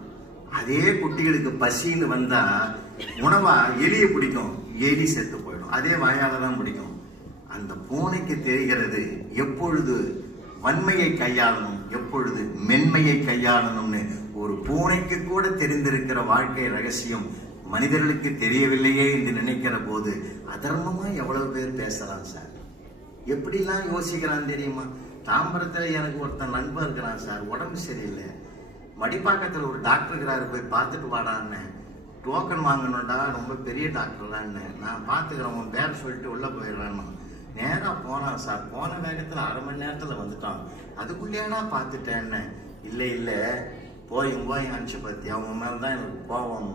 அதே குட்டிகளுக்கு பசின்னு வந்தா உணவா எலியை பிடிக்கும், எலி செத்து போயிடும். அதே வாயால தான் பிடிக்கும். அந்த பூனைக்கு தெரிகிறது எப்பொழுது வன்மையை கையாளணும், எப்பொழுது மென்மையை கையாளணும்னு. ஒரு பூனைக்கு கூட தெரிந்திருக்கிற வாழ்க்கை ரகசியம் மனிதர்களுக்கு தெரியவில்லையே என்று நினைக்கிற போது அதர்மமா எவ்வளவு பேர் பேசலாம் சார். எப்படிலாம் யோசிக்கிறான் தெரியுமா? தாம்பரத்துல எனக்கு ஒருத்தன் நண்பர் இருக்கிறான் சார், உடம்பு சரியில்லை. மடிப்பாக்கத்தில் ஒரு டாக்டர் இருக்கிறாரு, போய் பார்த்துட்டு வாடான்னு. டோக்கன் வாங்கணும்டா, ரொம்ப பெரிய டாக்டர்லான்னு. நான் பார்த்துக்கிறேன், உன் பேர் சொல்லிட்டு உள்ளே போயிடுறேன்னு. நேராக போனான் சார். போன வேகத்தில் 1/2 மணி நேரத்தில் வந்துட்டான். அதுக்குள்ளேனா பார்த்துட்டேன்னு. இல்லை போய் அனுப்பிச்சு பார்த்தி, அவங்க மேலே தான் எனக்கு கோபம்.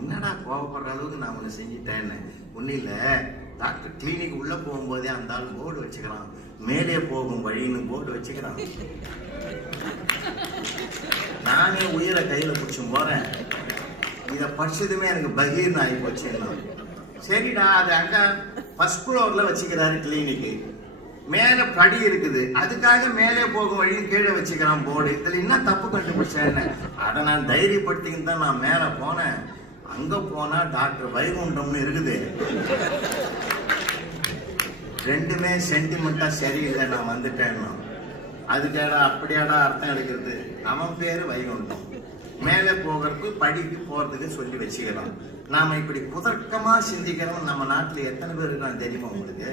என்னடா கோவப்படுற அளவுக்கு நான் ஒன்று செஞ்சுட்டேன்னு. ஒன்றும் இல்லை, டாக்டர் கிளினிக் உள்ளே போகும்போதே அந்த ஆள் போர்டு வச்சுக்கிறான், மேலே போகும் வழின்னு போர்டு வச்சுக்கிறான். நானே உயிரை கையில் பிடிச்சும் போகிறேன். இதை படிச்சதுமே எனக்கு பகீர்னு ஆகி போச்சுன்னா. சரிடா, அது அங்கே ஃபர்ஸ்ட் ஃப்ளோரில் வச்சுக்கிறாரு கிளினிக்கு. மேலே படி இருக்குது, அதுக்காக மேலே போகும் வழியும் கீழே வச்சுக்கிறான் போர்டு. இதில் என்ன தப்பு கண்டுபிடிச்சேன்னு அதை நான் தைரியப்படுத்திக்கிட்டு தான் நான் மேலே போனேன். அங்கே போனால் டாக்டர் வைகுண்டம்னு இருக்குது. ரெண்டுமே சென்டிமெண்ட்டாக சரியில்லை, நான் வந்துட்டேன்னா. அதுக்கேடா அப்படியாடா அர்த்தம் எடுக்கிறது. அவன் பேரு வைகுண்டம். மேலே போகிறதுக்கு படிக்கு போறதுக்கு சொல்லி வச்சுக்கலாம். நாம இப்படி புதர்க்கமா சிந்திக்கிறோம். நம்ம நாட்டில் எத்தனை பேர் இருக்கான்னு தெரியுமா உங்களுக்கு?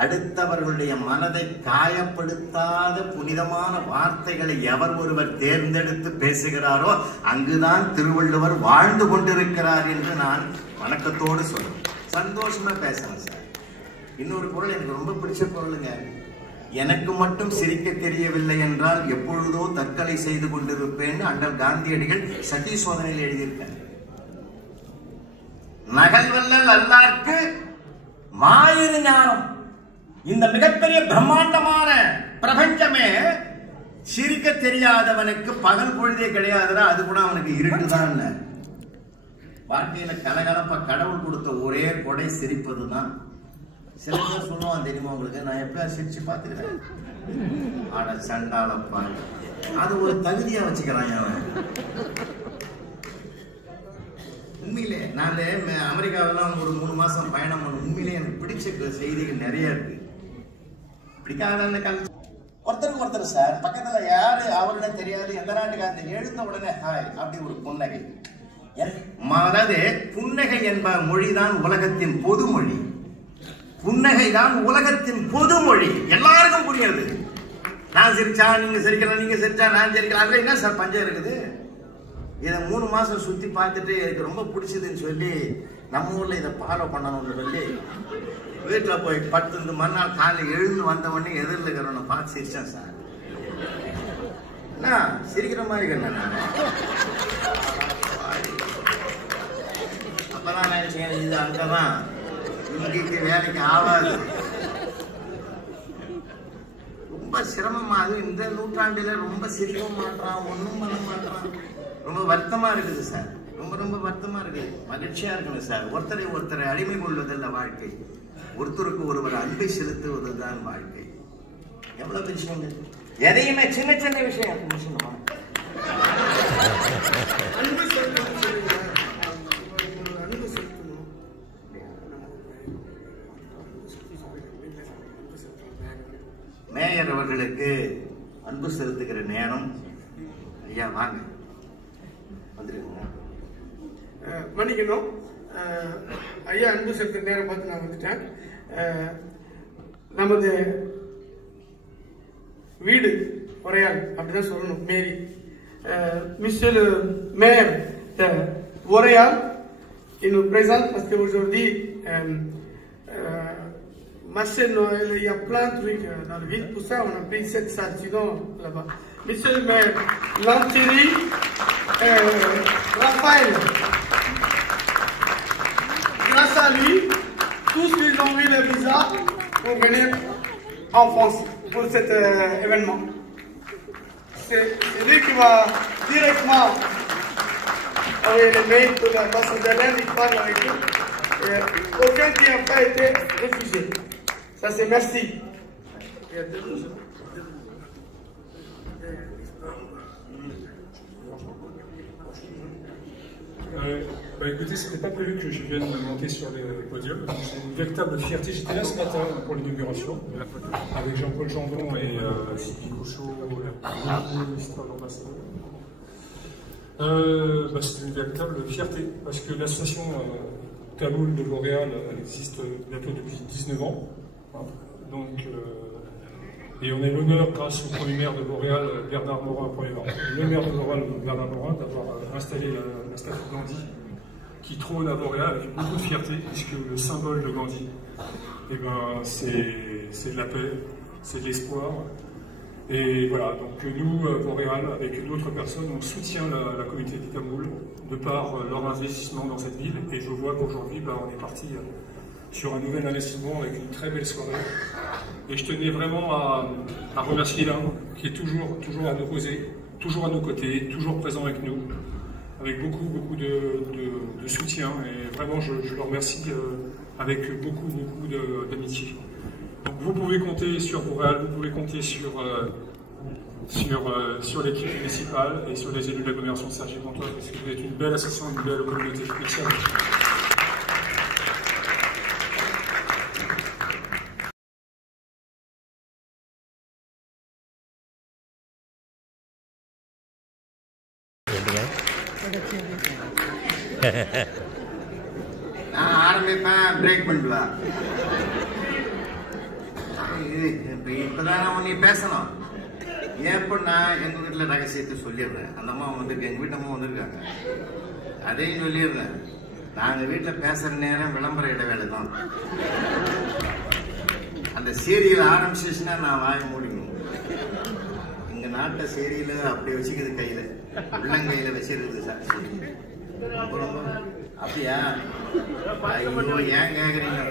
அடுத்தவர்களுடைய மனதை காயப்படுத்தாத புனிதமான வார்த்தைகளை எவர் ஒருவர் தேர்ந்தெடுத்து பேசுகிறாரோ அங்குதான் திருவள்ளுவர் வாழ்ந்து கொண்டிருக்கிறார் என்று நான் வணக்கத்தோடு சொல்றேன். சந்தோஷமா பேசுறேன் சார். இன்னொரு பொருள் எனக்கு ரொம்ப பிடிச்ச பொருளுங்க. எனக்கு மட்டும் சிரிக்க தெரியவில்லை என்றால் எப்பொழுதோ தற்கொலை செய்து கொண்டிருப்பேன் அண்ணல் காந்தியடிகள் சதி சோதனையில் எழுதியிருக்கார். நகல்வல்லல் அல்லார்க்கு மாயிரு ஞானம். இந்த மிகப்பெரிய பிரம்மாண்டமான பிரபஞ்சமே சிரிக்க தெரியாதவனுக்கு பகல் பொழுதே கிடையாதுடா, அது கூட அவனுக்கு இருட்டுதான். வாழ்க்கையில கலகலப்பா கடவுள் கொடுத்த ஒரே கொடை சிரிப்பதுதான். சில பேர் சொல்லுவான் தெரியுமா உங்களுக்கு, நான் எப்ப சிரிச்சு பார்த்துக்கிறேன். ஆட சண்டாளப்பா, அது ஒரு தகுதியா வச்சுக்கிறான் அவன். உண்மையிலே நான் அமெரிக்காவெல்லாம் ஒரு 3 மாசம் பயணம் பண்ண. உண்மையிலே எனக்கு பிடிச்ச செய்திகள் நிறைய இருக்கு. பிடிக்காத ஒருத்தருக்கு ஒருத்தர் சார் பக்கத்துல யாரு அவரிடம் தெரியாது, எந்த நாட்டுக்காரன் எழுந்த உடனே ஹாய் அப்படி ஒரு புன்னகை. அதாவது புன்னகை என்ப மொழிதான் உலகத்தின் பொது மொழி. புன்னகை தான் உலகத்தின் பொது மொழி, எல்லாருக்கும் புரியுது. நான் சிரிச்சா நீங்க சிரிக்கலாம், நீங்க சிரிச்சா நான் சிரிக்கலாம், அதுல என்ன சார் பஞ்சம் இருக்குது? இதை 3 மாசம் சுத்தி பார்த்துட்டு எனக்கு ரொம்ப பிடிச்சதுன்னு சொல்லி நம்ம ஊர்ல இதை ஃபாலோ பண்ணணும்னு சொல்லி வீட்டில் போய் 10 மறுநாள் காலையில் எழுந்து வந்த உடனே எதிரில் இருக்கிறவனை பார்த்து சிரிச்சேன் சார். என்ன சிரிக்கிற மாதிரி இருக்கேன் நான். அப்பதான் நினைச்சேன் இது அங்கதான் இன்றைக்கு வேலைக்கு ஆகாது. ரொம்ப சிரமமா, அது இந்த நூற்றாண்டுல ரொம்ப சிரிக்க மாட்டான், ஒன்றும் பண்ண மாட்டான். ரொம்ப வருத்தமா இருக்குது சார். ரொம்ப ரொம்ப வருத்தமா இருக்குது. மகிழ்ச்சியா இருக்கணும் சார். ஒருத்தரை அடிமை கொள்வதில்லை வாழ்க்கை. ஒருத்தருக்கு ஒருவர் அன்பை செலுத்துவதுதான் வாழ்க்கை. எவ்வளவு விஷயங்கள், எதையுமே சின்ன சின்ன விஷயம் முடிச்சுமா. மேயர் அவர்களுக்கு அன்பு செலுத்துகிற நேரம். ஐயா வாங்க வந்துருங்க. மன்னிக்கணும் ஐயா, அன்பு செலுத்துற நேரம் பார்த்து நான் வந்துட்டேன். நமது வீடு ஒரையால் அப்படிதான் சொல்லணும், மேரி. Monsieur le maire de Montréal, il nous présente parce qu'aujourd'hui Marcel Noël, il y a plein de trucs dans la ville, pour ça on a pris cette salle, sinon là-bas. Monsieur le maire, Lanthony, Raphaël, grâce à lui, tous ils ont eu le visa pour venir en France pour cet événement. C'est lui qui va directement envoyer les mails pour l'ambassadeur, il parle avec eux. Aucun qui n'a pas été refusé. Ça c'est merci. Écoutez, c'était pas prévu que je vienne monter sur le podium. C'est une véritable fierté. J'étais là ce matin pour l'inauguration avec Jean-Paul Jandon et Sylvie Couchot, l'histoire d'ambassadeur. C'est une véritable fierté parce que l'association Tamoul de Montréal existe bientôt depuis 19 ans. Donc Et on a l'honneur, grâce au premier maire de Montréal, Bernard Morin, le maire de Montréal, Bernard Morin, d'avoir installé la statue de Gandhi qui trône à Montréal avec beaucoup de fierté, puisque le symbole de Gandhi, eh ben, c'est de la paix, c'est de l'espoir. Et voilà, donc nous, Montréal, avec d'autres personnes, on soutient la communauté d'Istanbul de par leur investissement dans cette ville. Et je vois qu'aujourd'hui, on est parti sur un nouvel investissement avec une très belle soirée. Et je tenais vraiment à remercier l'Inde, qui est toujours à nos côtés, toujours à nos côtés, toujours présent avec nous, avec beaucoup de soutien. Et vraiment, je leur remercie avec beaucoup d'amitié. Donc vous pouvez compter sur Montréal, vous pouvez compter sur l'équipe municipale et sur les élus de l'agglomération de Cergy-Pontoise, parce que vous êtes une belle association, une belle communauté. Merci à vous. நான் ஆரம்பிப்பேன், break பண்ணுவா. இப்பதான் நீ பேசணும். ஏப்ப நான் எங்க வீட்டுல ரகசியத்தை சொல்லிடுறேன். அந்த அம்மா வந்திருக்கு, எங்க வீட்டு அம்மா வந்திருக்காங்க, அதையும் சொல்லிடுறேன். நாங்க வீட்டுல பேசுற நேரம் விளம்பர இடைவேளை தான். அந்த சீரியல் ஆரம்பிச்சிச்சுன்னா நான் வாய மூடிக்கணும். எங்க நாட்டை சீரியல அப்படி வச்சுக்கிறது கையில, உள்ளங்கையில வச்சிருக்குது சார். அப்படியா? ஐயோ, ஏன் கேக்குறீங்க?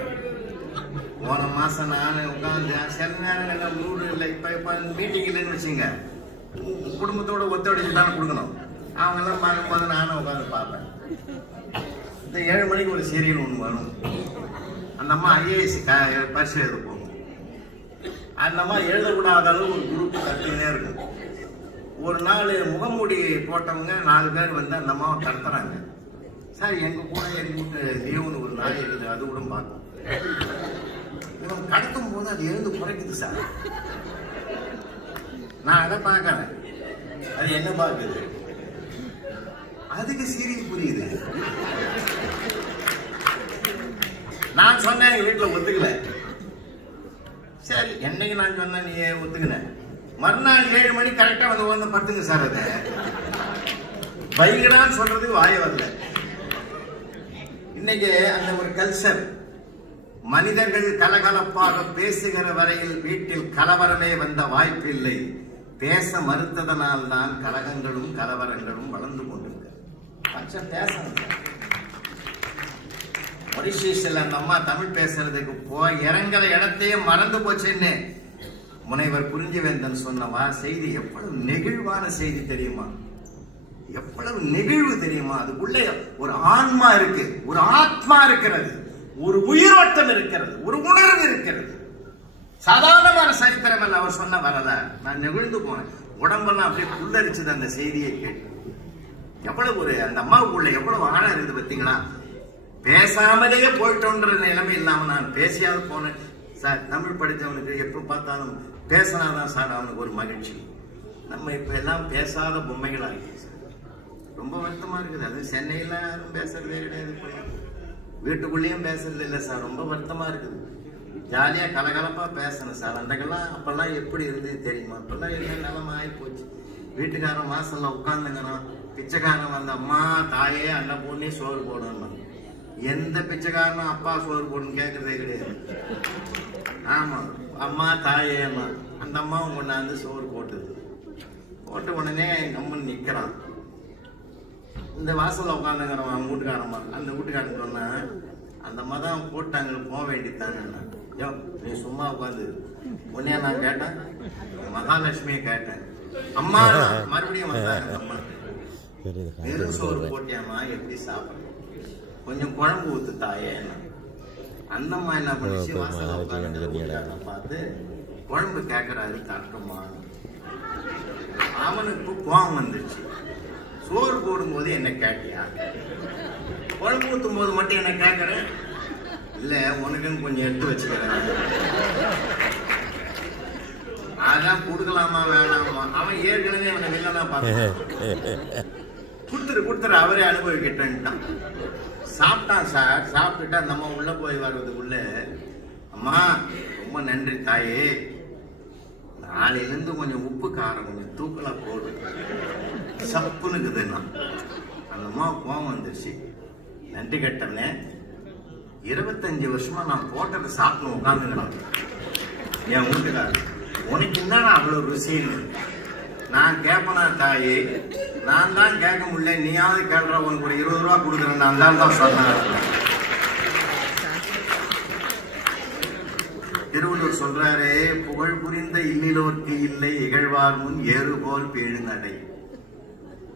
போன மாசம் நான் உட்காந்து சில நேரம் மூடு இல்லை. இப்ப மீட்டிங் இல்லைன்னு வச்சுங்க, குடும்பத்தோட ஒத்துழைச்சு தானே கொடுக்கணும். அவங்க எல்லாம் பார்க்கும்போது நானும் உட்காந்து பார்ப்பேன். இந்த 7 மணிக்கு ஒரு சீரியல் ஒன்று வரும். அந்த அம்மா ஐஏஎஸ் பரிசு எழுத போகும். அந்த அம்மா எழுதக்கூடாத அளவு ஒரு குரூப் கற்றுனே இருக்கும். ஒரு நாள் முகமூடி போட்டவங்க 4 பேர் வந்து அந்த அம்மாவை கடத்துறாங்க. சார், எங்க கூட எங்க வீட்டு லீவுன்னு ஒரு நாள் இருக்குது, அது கூட பார்க்கும். இவங்க கடத்தும் போது அது எழுந்து குறைக்குது சார். நான் அதை பார்க்கறேன், அது என்ன பார்க்குது? அதுக்கு சீரியல் புரியுது. நான் சொன்னேன், எங்க வீட்டுல ஒத்துக்கல. சரி, என்னைக்கு நான் சொன்னேன், நீ ஒத்துக்கின. மறுநாள் 7 மணி கரெக்டா வந்து படுத்துங்க சார். அதை வைகடான்னு சொல்றதுக்கு வாய வரல. இன்னைக்கு அந்த ஒரு கல்ச்சர், மனிதர்கள் கலகலப்பாக பேசுகிற வரையில் வீட்டில் கலவரமே வந்த வாய்ப்பில்லை. பேச மறுத்ததனால் தான் கலகங்களும் கலவரங்களும் வளர்ந்து கொண்டிருக்க. பச்சம் பேசணும். மொரிஷியஸ்ல அந்த அம்மா தமிழ் பேசுறதுக்கு போய் இறங்குற இடத்தையே மறந்து போச்சுன்னு முனைவர் குறிஞ்சிவேந்தன் சொன்னவா செய்தி எவ்வளவு நெகிழ்வான செய்தி தெரியுமா? எவ்வளவு நெகிழ்வு தெரியுமா? அதுக்குள்ள ஒரு ஆன்மா இருக்கு, ஒரு ஆத்மா இருக்கிறது, ஒரு உயிரோட்டம் இருக்கிறது, ஒரு உணர்வு இருக்கிறது. சாதாரணமான சரித்திரம் அல்ல அவர் சொன்ன வரல. நான் நெகிழ்ந்து போனேன், உடம்பெல்லாம் அப்படியே புல்லரிச்சது அந்த செய்தியை கேட்டு. எவ்வளவு ஒரு அந்த அம்மாவுக்குள்ள எவ்வளவு ஆழம் இருக்குது பார்த்தீங்களா? பேசாமலேயே போயிட்டோன்ற நிலைமை இல்லாம நான் பேசியாவது போனேன் சார். தமிழ் படித்தவனுக்கு எப்ப பார்த்தாலும் பேசினாதான் சார் அவனுக்கு ஒரு மகிழ்ச்சி. நம்ம இப்ப எல்லாம் பேசாத பொம்மைகள் ஆகிடுச்சு. ரொம்ப வருத்தமா இருக்குது. அது சென்னையில யாரும் பேசுறதே கிடையாது, வீட்டுக்குள்ளேயும் பேசுறது இல்லை சார். ரொம்ப வருத்தமா இருக்குது. ஜாலியா கலகலப்பா பேசணும் சார். அன்றைக்கெல்லாம் அப்பெல்லாம் எப்படி இருந்தது தெரியுமா? அப்பெல்லாம் என்ன நிலைமை ஆகி போச்சு. வீட்டுக்காரன் வாசல்ல உட்காந்துங்கிறான், பிச்சைக்காரன் வந்து அம்மா தாயே அண்ணன் பொண்ணே சோறு போடணும். எந்த பிச்சைக்காரனும் அப்பா சோறு போடணும்னு கேட்கறதே கிடையாது. ஆமா, அம்மா தாயேம்மா. அந்த அம்மாவும் கொண்டாந்து சோறு போட்டுது. போட்ட உடனே நம்மன்னு நிக்கிறான். இந்த வாசல்ல உட்காந்துங்கிறவன் அவன் வீட்டுக்காரம்மா. அந்த வீட்டுக்காரன் சொன்னா, அந்த மதம் போட்டாங்க போக வேண்டித்தானே. யோ, நீ சும்மா உட்காந்து உன்னைய நான் கேட்டேன், மகாலட்சுமியை கேட்டேன். அம்மா மறுபடியும் வந்தாங்க. அம்மா வெறும் சோறு போட்டியாமா, எப்படி சாப்பிட? கொஞ்சம் குழம்பு ஊத்து தாயே. அந்த அம்மா என்ன பண்ணிச்சு, வாசல்ல உட்காந்து பார்த்து குழம்பு கேட்கறாரு, தட்டுமா. அவனுக்கு கோவம் வந்துச்சு. சோறு போடும் போது என்ன கேட்டியா? குழம்பு ஊத்தும் போது மட்டும் என்ன கேட்கறேன்? இல்ல, உனக்குன்னு கொஞ்சம் எடுத்து வச்சுக்கிறேன். அதான் கொடுக்கலாமா வேணாமா? அவன் ஏற்கனவே அவனை வில்லனா பார்த்து கொடுத்துரு அவரே அனுபவிக்கிட்டான். சாப்பிட்டான் சார். சாப்பிட்டுட்டு அந்த அம்மா உள்ள போய் வர்றதுக்குள்ள, அம்மா ரொம்ப நன்றி தாயே, நாளையிலிருந்து கொஞ்சம் உப்பு காரம் கொஞ்சம் தூக்கலா போடு. சப்புனுக்குதுன்னா அந்த அம்மா கோவம் வந்துருச்சு. நன்றி கட்டவனே, 25 வருஷமா நான் போட்டதை சாப்பிட்டு உட்காந்துக்கிறான் என் வீட்டுக்காரர். உனக்கு என்னடா அவ்வளவு ருசின்னு நான் கேட்பனா தாயே? நான் தான் கேட்க முடியல, நீயாவது கேட்கற, உனக்கு ஒரு 20 ரூபா கொடுக்குறேன் நான் தான் சொன்னேன். திருவள்ளுவர் சொல்றாரு, புகழ் புரிந்த இல்லிலோர்க்கு இல்லை இகழ்வார் முன் ஏறு போல் பேழுநடை.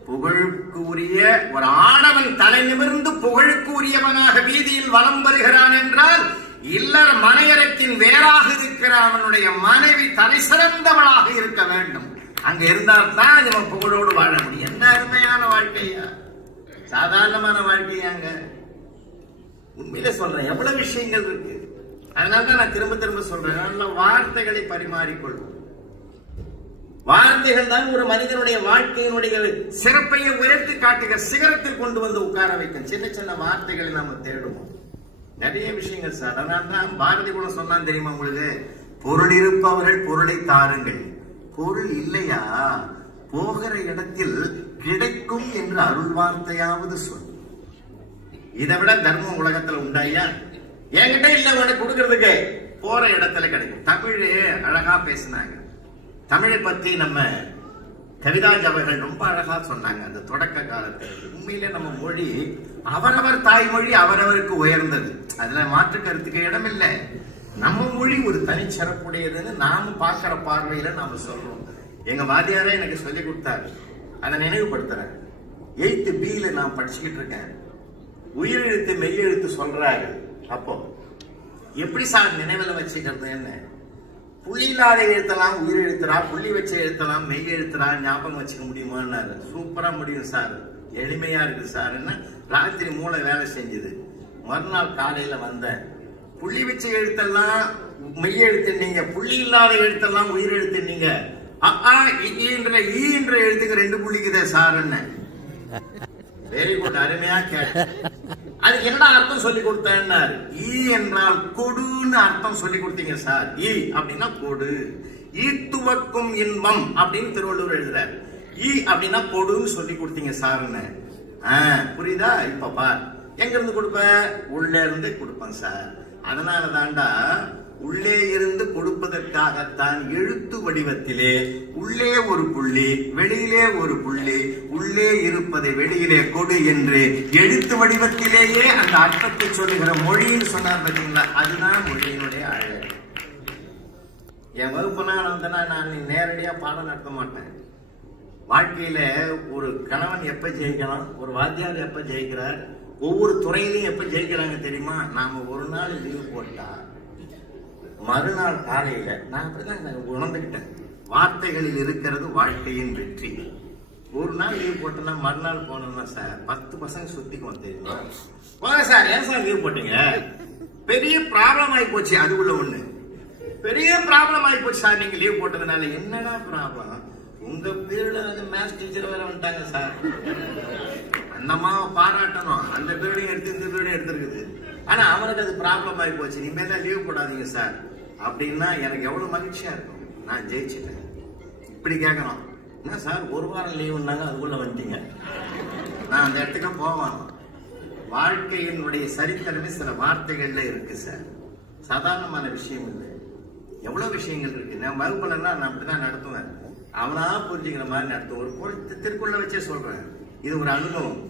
புகழுக்கு உரிய ஒரு ஆடவன் தலை நிமிர்ந்து புகழுக்கு உரியவனாக வீதியில் வலம் வருகிறான் என்றால் இல்லற மனையரத்தின் வேறாக இருக்கிற அவனுடைய மனைவி தலை சிறந்தவளாக இருக்க வேண்டும். அங்க இருந்தால்தான் இவன் புகழோடு வாழ முடியும். என்ன அருமையான வாழ்க்கையா, சாதாரணமான வாழ்க்கையாங்க. உண்மையில சொல்றேன், எவ்வளவு விஷயங்கள் இருக்கு. அதனாலதான் நான் திரும்ப திரும்ப சொல்றேன், நல்ல வார்த்தைகளை பரிமாறிக்கொள்வோம். வார்த்தைகள் தான் ஒரு மனிதனுடைய வாழ்க்கையினுடைய சிறப்பையை உயர்த்தி காட்டுகிற சிகரத்தில் கொண்டு வந்து உட்கார வைக்கும். சின்ன சின்ன வார்த்தைகளை நாம தேடுவோம். நிறைய விஷயங்கள் சார். அதனால்தான் பாரதி கூட சொன்னான் தெரியுமா உங்களுக்கு, பொருள் இருப்பவர்கள் பொருளை தாருங்கள். பொருள் இல்லையா, போகிற இடத்தில் கிடைக்கும் என்று அருள் வார்த்தையாவது சொல். இதை விட தர்மம் உலகத்துல உண்டாயா? என்கிட்ட இல்ல, உனக்கு கொடுக்கறதுக்கு போற இடத்துல கிடைக்கும். தமிழ் அழகா பேசினாங்க. தமிழை பத்தி நம்ம கவிதாஜ் அவர்கள் ரொம்ப அழகா சொன்னாங்க அந்த தொடக்க காலத்தில். உண்மையிலே நம்ம மொழி அவரவர் தாய்மொழி அவரவருக்கு உயர்ந்தது, அதுல மாற்று கருத்துக்கு இடம் இல்லை. நம்ம மொழி ஒரு தனிச்சிறப்புடையதுன்னு நாம பார்க்கிற பார்வையில நாம சொல்றோம். எங்க வாத்தியாரே எனக்கு சொல்லி கொடுத்தாரு, அதை நினைவுபடுத்துறேன். 8th B நான் படிச்சுக்கிட்டு இருக்கேன். உயிரெழுத்து மெய்யெழுத்து சொல்றாரு. அப்போ எப்படி சார் நினைவில் வச்சுக்கிறது? என்ன புள்ளி இல்லாத எழுத்தலாம் உயிர் எழுத்துறா, புள்ளி வச்சு எழுத்தலாம் மெய் எழுத்துறா, ஞாபகம் வச்சுக்க முடியுமான்னாரு. சூப்பரா முடியும் சார், எளிமையா இருக்கு சார். என்ன ராத்திரி மூளை வேலை செஞ்சது. மறுநாள் காலையில வந்தேன், புள்ளி வச்சு எழுத்தெல்லாம் மெய் எழுத்துனீங்க, புள்ளி இல்லாத எழுத்தெல்லாம் உயிர் எழுத்துனீங்க, என்ற எழுத்துக்கு 2 புள்ளிக்குதே சார். என்ன வெரி குட், அருமையா கேட்டு. அதுக்கு என்னடா அர்த்தம் சொல்லி கொடுத்தேன்னாரு. ஈ என்றால் கொடுன்னு அர்த்தம் சொல்லி கொடுத்தீங்க சார். ஈ அப்படின்னா கொடு, ஈத்துவக்கும் இன்பம் அப்படின்னு திருவள்ளுவர் எழுதுறாரு. ஈ அப்படின்னா கொடுன்னு சொல்லி கொடுத்தீங்க சார்ன்னு. புரியுதா? இப்ப பார், எங்க இருந்து கொடுப்ப? உள்ள இருந்து கொடுப்பேன் சார். அதனால தாண்டா உள்ளே இருந்து கொடுப்பதற்காகத்தான் எழுத்து வடிவத்திலே உள்ளே ஒரு புள்ளி வெளியிலே ஒரு புள்ளி, உள்ளே இருப்பதை வெளியிலே கொடு என்று எழுத்து வடிவத்திலேயே அந்த அர்த்தத்தை சொல்லுகிற மொழின்னு சொன்னார் பார்த்தீங்களா? அதுதான் மொழியினுடைய அழகு. என் வகுப்புனா நான் நேரடியா பாடம் நடத்த மாட்டேன். வாழ்க்கையில ஒரு கணவன் எப்ப ஜெயிக்கலாம், ஒரு வாத்தியார் எப்ப ஜெயிக்கிறார், ஒவ்வொரு துறையிலையும் எப்ப ஜெயிக்கிறாங்க தெரியுமா? நாம ஒரு நாள் லீவு போட்டா மறுநாள் காலையில, நான் அப்படிதான் உணர்ந்துகிட்டேன், வார்த்தைகளில் இருக்கிறது வாழ்க்கையின் வெற்றி. ஒரு நாள் லீவ் போட்டோம்னா மறுநாள் போனோம்னா சார் 10 பசங்க சுத்திக்குவோம் தெரியுமா? போங்க சார், ஏன் சார் லீவ் போட்டீங்க? பெரிய ப்ராப்ளம் ஆகி போச்சு. அதுக்குள்ள ஒண்ணு பெரிய ப்ராப்ளம் ஆகி போச்சு சார் நீங்க லீவ் போட்டதுனால. என்னடா ப்ராப்ளம்? உங்க பேர்ல மேத்ஸ் டீச்சர் வேற வந்துட்டாங்க சார். அந்த அம்மாவை பாராட்டணும், அந்த பேரையும் எடுத்து இந்த பேரையும் எடுத்துருக்குது. ஆனா அவனுக்கு அது ப்ராப்ளம் ஆகி போச்சு, இனிமேல் தான் லீவ் போடாதீங்க சார் அப்படின்னா எனக்கு எவ்வளவு மகிழ்ச்சியா இருக்கும். நான் ஜெயிச்சுட்டேன். இப்படி கேட்கணும், என்ன சார் ஒரு வாரம் லீவுன்னாங்க அதுக்குள்ள வந்துட்டீங்க, நான் அந்த இடத்துக்கு போவேன். வாழ்க்கையினுடைய சரித்திரமே சில வார்த்தைகள்ல இருக்கு சார். சாதாரணமான விஷயம் இல்லை, எவ்வளவு விஷயங்கள் இருக்கு. நான் வகுப்புல நான் அப்படிதான் நடத்துவேன், அவனா புரிஞ்சுக்கிற மாதிரி நடத்துவேன். ஒரு திருக்குள்ள வச்சே சொல்றேன், இது ஒரு அனுபவம்.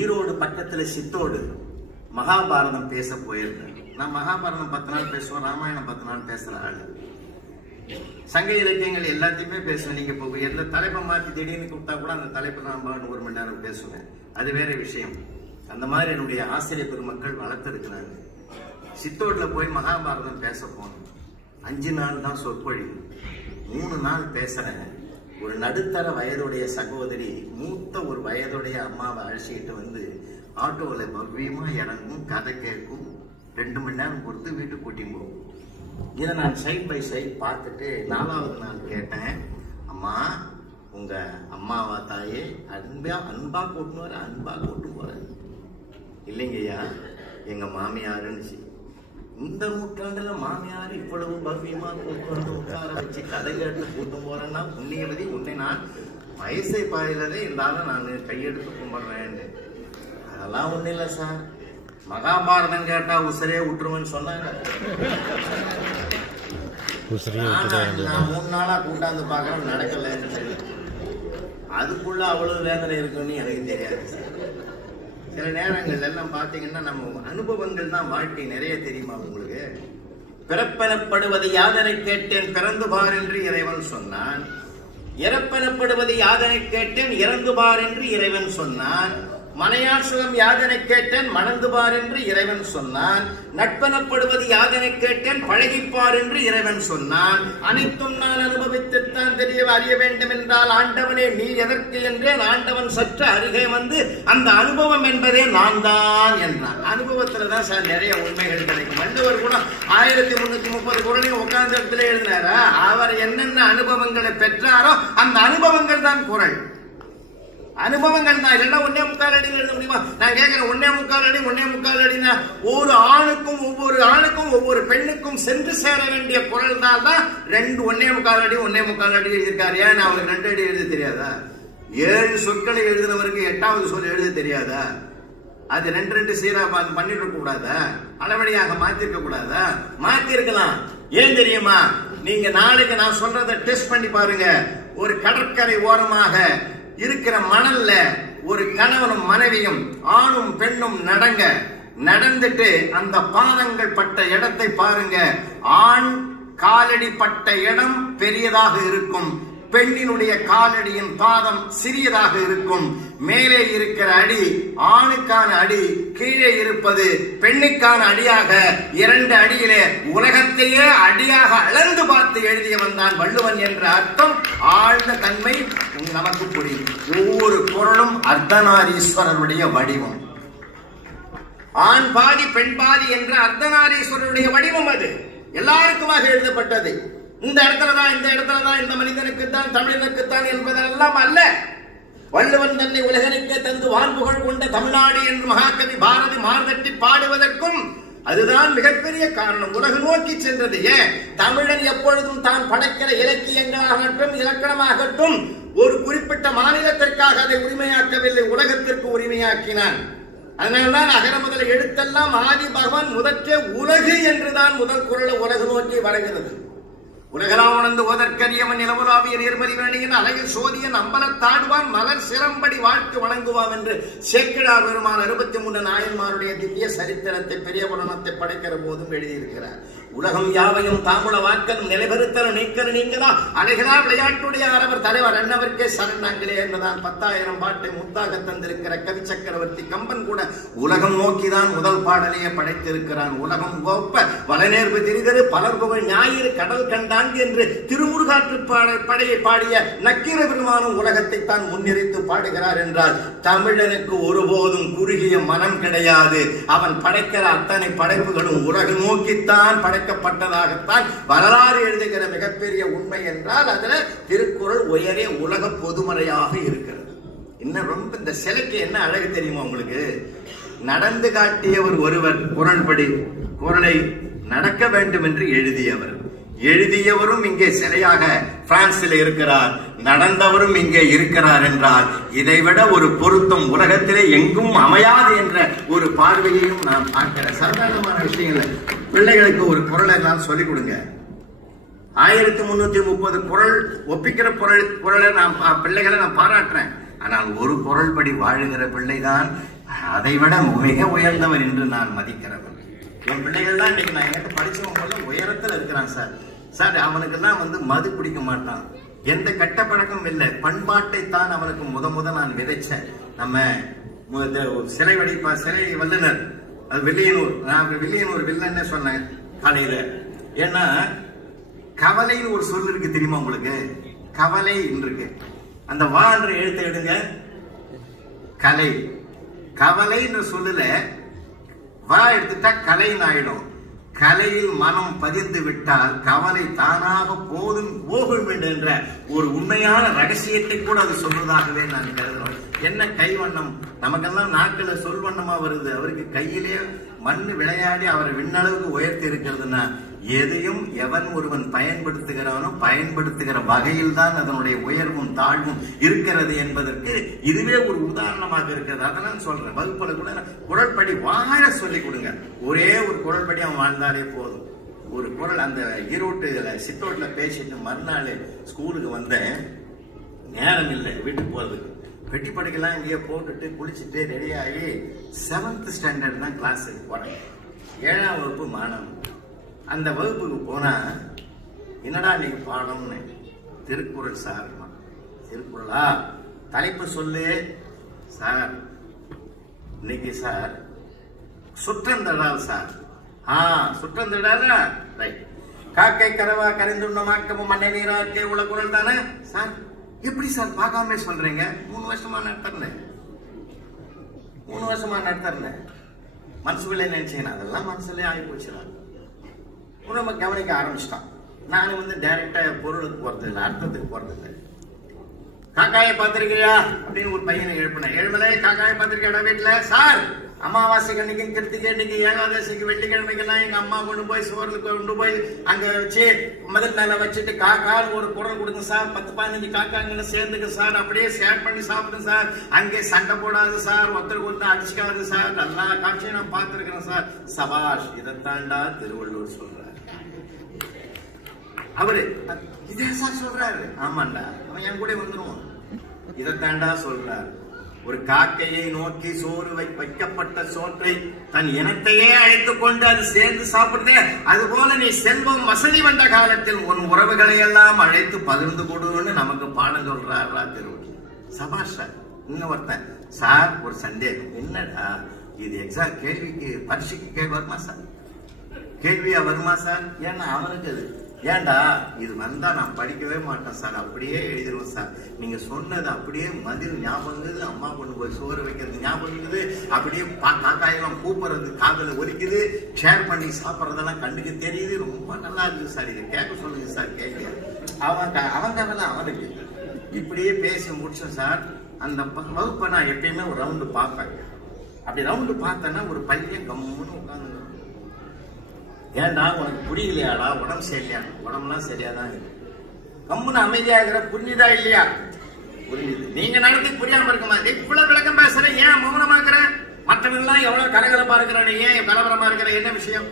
ஈரோடு பக்கத்துல சித்தோடு மகாபாரதம் பேச போயிருந்தேன். நான் மகாபாரதம் 10 நாள் பேசுவேன், ராமாயணம் 10 நாள் பேசுற ஆளு. சங்க இலக்கியங்கள் எல்லாத்தையுமே பேசுவேன். நீங்க இப்போ எந்த தலைப்பை மாற்றி திடீர்னு கூப்பிட்டா கூட அந்த தலைப்பை நான் 1 மணி நேரம் பேசுவேன். அது வேற விஷயம். அந்த மாதிரி என்னுடைய ஆசிரியர் பெருமக்கள் வளர்த்திருக்கிறாங்க. சித்தோடுல போய் மகாபாரதம் பேச போனோம். 5 நாள் தான் சொற்பொழிவு. 3 நாள் பேசுறேன். ஒரு நடுத்தர வயதுடைய சகோதரி மூத்த ஒரு வயதுடைய அம்மாவை அழைச்சிக்கிட்டு வந்து ஆட்டோல பவ்யமா இறங்கும், கதை கேட்கும், 2 மணி நேரம் பொறுத்து வீட்டுக்கு கூட்டின்னு போகும். இதை நான் சைட் பை சைட் பார்த்துட்டு 4வது நாள் கேட்டேன், அம்மா உங்க அம்மாவா தாயே? அன்பா கூட்டுன்னு வர, அன்பா கூட்டு போற? இல்லைங்கய்யா, எங்க மாமியாருன்னு. இந்த நூற்றாண்டுல மாமியார் இவ்வளவு பவ்யமா கூட்டு வந்து உட்கார வச்சு கதை கேட்டு கூட்டம் போறேன்னா புண்ணியவதி உன்னை நான் வயசை பாயிலதே இருந்தாலும் நான் கையெடுத்து கும்பிடுறேன். அதெல்லாம் ஒண்ணு இல்ல சார். மகாபாரதம் கேட்டா உசரே விட்டுருவேன்னு சொன்னாங்க. நான் 3 நாளா கூட்டாந்து பாக்குறேன் நடக்கலன்னு சொல்லி அதுக்குள்ள அவ்வளவு வேதனை இருக்குன்னு எனக்கு தெரியாது சார். சில நேரங்கள் எல்லாம் பாத்தீங்கன்னா நம்ம அனுபவங்கள் தான் வாழ்க்கை நிறைய தெரியுமா உங்களுக்கு. பிறப்பெனப்படுவது யாதனை கேட்டேன் பிறந்து பார் என்று இறைவன் சொன்னான். இறப்பெனப்படுவது யாதனை கேட்டேன் இறந்து பார் என்று இறைவன் சொன்னான். மனையார் சுகம் யாதனை கேட்டேன் மணந்து பார் என்று இறைவன் சொன்னான். நட்பெனப்படுவது யாதனை கேட்டேன் பழகிப்பார் என்று இறைவன் சொன்னான். அனைத்தும் நான் அனுபவித்துத்தான் தெரிய அறிய வேண்டும் என்றால் ஆண்டவனே நீ எதற்கு என்றேன். ஆண்டவன் சற்று அருகே வந்து அந்த அனுபவம் என்பதே நான் தான் என்றான். அனுபவத்துலதான் சார் நிறைய உண்மைகள் கிடைக்கும். வள்ளுவர் கூட 1330 குறளையும் உட்கார்ந்த இடத்துல எழுதினாரா. அவர் என்னென்ன அனுபவங்களை பெற்றாரோ அந்த அனுபவங்கள் தான் குறள். அனுபவங்கள் தான். இல்லைன்னா 1.25 அடியில் எழுத முடியுமா? நான் கேட்கிறேன் 1.25 அடினா ஒரு ஆணுக்கும் ஒவ்வொரு பெண்ணுக்கும் சென்று சேர வேண்டிய குரல் தான் 1.25 அடி எழுதியிருக்காரு. ஏன் அவருக்கு 2 அடி எழுத தெரியாதா? 7 சொற்களை எழுதினவருக்கு 8வது சொல் எழுத தெரியாதா? அது 2 சீரா பண்ணிருக்க கூடாதா? அளவடியாக மாத்திருக்க கூடாதா? மாத்திருக்கலாம். ஏன் தெரியுமா? நீங்க நாளைக்கு நான் சொல்றதை டெஸ்ட் பண்ணி பாருங்க. ஒரு கடற்கரை ஓரமாக இருக்கிற மணல்ல ஒரு கணவனும் மனைவியும் ஆணும் பெண்ணும் நடந்துட்டு அந்த பாதங்கள் பட்ட இடத்தை பாருங்க. ஆண் காலடி பட்ட இடம் பெரியதாக இருக்கும். பெண்ணினுடைய காலடியின் பாதம் சிறியதாக இருக்கும். மேலே இருக்கிற அடி ஆணுக்கான அடி, கீழே இருப்பது பெண்ணுக்கான அடியாக 2 அடியிலே உலகத்தையே அடியாக அளந்து பார்த்து எழுதியவன் தான் வள்ளுவன் என்ற அர்த்தம் ஆழ்ந்த தன்மை நமக்கு புரியும். ஒவ்வொரு பொருளும் அர்த்தநாரீஸ்வரருடைய வடிவம். ஆண் பாதி பெண் பாதி என்ற அர்த்தநாரீஸ்வரருடைய வடிவம் அது எல்லாருக்குமாக எழுதப்பட்டது. இந்த இடத்துலதான் இந்த மனிதனுக்கு தான் தமிழனுக்கு தான் என்பதெல்லாம் அல்ல. வள்ளுவன் தன்னை உலகனுக்கே தந்து வான்புகழ் கொண்ட தமிழ்நாடு என்று மகாகவி பாரதி மார்தட்டி பாடுவதற்கும் அதுதான் மிகப்பெரிய காரணம். உலக நோக்கி சென்றது. ஏன் தமிழன் எப்பொழுதும் தான் படைக்கிற இலக்கியங்களாகட்டும் இலக்கணமாகட்டும் ஒரு குறிப்பிட்ட மாநிலத்திற்காக அதை உரிமையாக்கவில்லை, உலகத்திற்கு உரிமையாக்கினான். அதனால்தான் அகர முதல எழுத்தெல்லாம் ஆதி பகவான் முதற்றே உலகு என்றுதான் முதல் குரல் உலக நோக்கி வருகிறது. உலகலாம் உணர்ந்து ஓதற்கரியவன் நிலவுலாவிய நிர்மதி வேணியின் அழகில் சோதியன் அம்பலத்தாடுவான் மலர் சிலம்படி வாழ்த்து வணங்குவான் என்று சேக்கிழார் பெருமான் 63 நாயன்மாருடைய திவ்ய சரித்திரத்தை பெரிய புராணத்தை படைக்கிற போதும் எழுதியிருக்கிறார். உலகம் யாவையும் தாமுள வாக்கலும் நிலைபெறுத்தர நீக்கல் நீங்கதா அழகிறார் விளையாட்டுடைய அரவர் தலைவர் அன்னவர்க்கே சரணாங்களே என்றுதான் 10,000 பாட்டை முத்தாக தந்திருக்கிற கவி சக்கரவர்த்தி கம்பன் கூட உலகம் நோக்கிதான் முதல் பாடலையே படைத்திருக்கிறான். உலகம் கோப்ப வளநேர்வு திரிதரு பலர்புகழ் ஞாயிறு கடல் கண்டான் என்று திருமுருகாற்று படையை பாடிய நக்கீர பெருமானும் உலகத்தை தான் முன்னிறுத்து பாடுகிறார் என்றால் தமிழனுக்கு ஒருபோதும் குறுகிய மனம் கிடையாது. அவன் படைக்கிற அத்தனை படைப்புகளும் உலக நோக்கித்தான் படைக்கப்பட்டதாகத்தான் வரலாறு எழுதுகிற மிகப்பெரிய உண்மை என்றால் அதுல திருக்குறள் உயரே உலக பொதுமறையாக இருக்கிறது. இன்னும் ரொம்ப இந்த சிலைக்கு என்ன அழகு தெரியுமா உங்களுக்கு? நடந்து காட்டியவர் ஒருவர் குறள்படி குறளை நடக்க வேண்டும் என்று எழுதியவரும் இங்கே சிலையாக பிரான்சில் இருக்கிறார், நடந்தவரும் இங்கே இருக்கிறார் என்றால் இதைவிட ஒரு பொருத்தம் உலகத்திலே எங்கும் அமையாது என்ற ஒரு பார்வையையும் நான் பார்க்கிறேன். சாதாரணமான விஷயங்கள் பிள்ளைகளுக்கு ஒரு குறளை எல்லாம் சொல்லிக் கொடுங்க. 1330 குறள் ஒப்பிக்கிற குறளை நான் பிள்ளைகளை நான் பாராட்டுறேன். ஆனால் ஒரு குறள் படி வாழுகிற பிள்ளைதான் அதைவிட மிக உயர்ந்தவர் என்று நான் மதிக்கிறவன். என் பிள்ளைகள்லாம் இன்னைக்கு நான் எனக்கு படிச்சவங்க உயரத்துல இருக்கிறான் சார். அவனுக்கெல்லாம் மது குடிக்க மாட்டான், எந்த கெட்ட பழக்கம் இல்லை. பண்பாட்டை தான் அவனுக்கு முத நான் விதைச்சேன். நம்ம சிலை வல்லுனர் அது வில்லியனூர், நான் வில்லியனூர் வில்லன்னு சொன்னேன் காலையில. ஏன்னா கவலைன்னு ஒரு சொல் இருக்கு தெரியுமா உங்களுக்கு? கவலை இருக்கு. அந்த வான்ற எழுத்து எடுங்க, கலை. கவலை என்று சொல்லல வா எடுத்துட்டா கலைன்னு ஆயிடும். கலையில் மனம் பதிந்து விட்டால் கவலை தானாக போகும் என்ற ஒரு உண்மையான ரகசியத்தை கூட அது சொல்வதாகவே நான் கருதுறேன். என்ன கைவண்ணம், நமக்கெல்லாம் நாட்கள சொல்வண்ணமா வருது, அவருக்கு கையிலே மண்ணு விளையாடி அவரை விண்ணளவுக்கு உயர்த்தி இருக்கிறதுனா எதையும் எவன் ஒருவன் பயன்படுத்துகிறானோ பயன்படுத்துகிற வகையில் தான் அதனுடைய உயர்வும் தாழ்வும் இருக்கிறது என்பதற்கு இதுவே ஒரு உதாரணமாக இருக்கிறது. அதெல்லாம் சொல்றேன். வகுப்புல கூட குரல்படி வாழ சொல்லி கொடுங்க. ஒரே ஒரு குரல்படி அவன் வாழ்ந்தாலே போதும். ஒரு குரல் அந்த ஈரோட்டுல சித்தோட்டில் பேசிட்டு மறுநாள் ஸ்கூலுக்கு வந்தேன். நேரம் இல்லை வீட்டுக்கு போறதுக்கு. பெட்டி படிக்கலாம் இங்கேயே போட்டுட்டு குளிச்சுட்டு ரெடி ஆகி 7th ஸ்டாண்டர்ட் தான் கிளாஸுக்கு போறேன். 7ஆம் வகுப்பு மாணவன். அந்த வகுப்புக்கு போனா என்னடா நீங்க பாடம்னு திருக்குறள் சார். திருக்குறளா? தலைப்பு சொல்லு சார். இன்னைக்கு சார் சுற்றந்தடால் சார். சுற்றந்தடால ரைட். காக்கை கரவா கரைந்துண்ண மாக்கமும் மண்ணை நீராக்கே உள்ள குரல் தானே சார். எப்படி சார் பார்க்காம சொல்றீங்க? 3 வருஷமா நடத்துறேன். 3 வருஷமா நடத்துறேன். மனசுக்குள்ளே நினைச்சேன். அதெல்லாம் மனசுலயே ஆகி போச்சுதான். நம்ம கவனிக்க ஆரம்பிச்சிட்டான். நானும் வந்து டைரக்டா பொருளுக்கு போறது இல்லை, அர்த்தத்துக்கு போறது இல்லை. காக்காயை பார்த்திருக்கியா அப்படின்னு ஒரு பையனை எழுப்பினேன். எழுமலை காக்காயை பார்த்திருக்கியா வீட்டுல? சார் அமாவாசைக்கு அன்னைக்கு கிருத்திகை இன்னைக்கு ஏகாதசிக்கு வெள்ளிக்கிழமைக்கெல்லாம் எங்க அம்மா கொண்டு போய் சோறுக்கு கொண்டு போய் அங்க வச்சு முதல் நாள வச்சுட்டு காக்கான்னு ஒரு குரல் கொடுங்க சார். 10-15 காக்காங்களை சேர்ந்துக்கு சார். அப்படியே ஷேர் பண்ணி சாப்பிடுங்க சார். அங்கே சண்டை போடாது சார். ஒருத்தருக்கு ஒருத்தர் அடிச்சுக்காது சார். நல்லா காட்சியை நான் பார்த்திருக்கிறேன் சார். சபாஷ். இதைத்தாண்டா திருவள்ளுவர் சொல்றாரு. அவரு இதே சார் சொல்றாரு. ஆமாண்டா, அவன் என் கூட வந்துருவான். இதைத்தாண்டா சொல்றாரு. ஒரு காக்கையை நோக்கி சோறு வைக்கப்பட்ட சோற்றை தன் இனத்தையே அழைத்துக் கொண்டு அது சேர்ந்து சாப்பிடுதே, அது போல நீ செல்வம் வசதி வந்த காலத்தில் உன் உறவுகளை எல்லாம் அழைத்து பகிர்ந்து கொடுன்னு நமக்கு பாடம் சொல்றாரா திருவள்ளுவர். சபாஷ் சார். இன்னும் ஒருத்தன் சார் ஒரு சந்தேகம். என்னடா இது எக்ஸாம் கேள்விக்கு பரீட்சைக்கு வருமா சார்? கேள்வியா வருமா சார்? ஏன்னா அவனுக்கு அது ஏண்டா இது வந்தா நான் படிக்கவே மாட்டேன் சார். அப்படியே எழுதிடுவேன் சார். நீங்க சொன்னது அப்படியே மதில் ஞாபகம், அம்மா கொண்டு போய் சோறு வைக்கிறது ஞாபகம், அப்படியே காக்காயெல்லாம் கூப்பிடுறது காதல ஒலிக்குது, ஷேர் பண்ணி சாப்பிட்றதெல்லாம் கண்ணுக்கு தெரியுது. ரொம்ப நல்லா இருக்குது சார். இதை கேட்க சொல்லுங்க சார். கேட்க அவங்க அவனுக்கு இப்படியே பேசி முடிச்சோம் சார். அந்த வகுப்பை நான் எப்பயுமே ஒரு ரவுண்டு பார்ப்பேன். அப்படி ரவுண்டு பார்த்தேன்னா ஒரு பையன் கம்முன்னு உட்காந்து, ஏன்டா உனக்கு புரியலையாடா? உடம்பு சரியா? உடம்புலாம் சரியாதான் இருக்கு. கம்முன்னு அமைதியாகிற புரிஞ்சுதா இல்லையா? புரியுது. நீங்க நடத்தி புரியாம இருக்க மாதிரி இவ்வளவு விளக்கம் பேசுற. ஏன் மௌனமாக்குற? மற்றவங்க எல்லாம் எவ்வளவு கலகலப்பா இருக்கிறாங்க, ஏன் கலவரமா இருக்கிற? என்ன விஷயம்?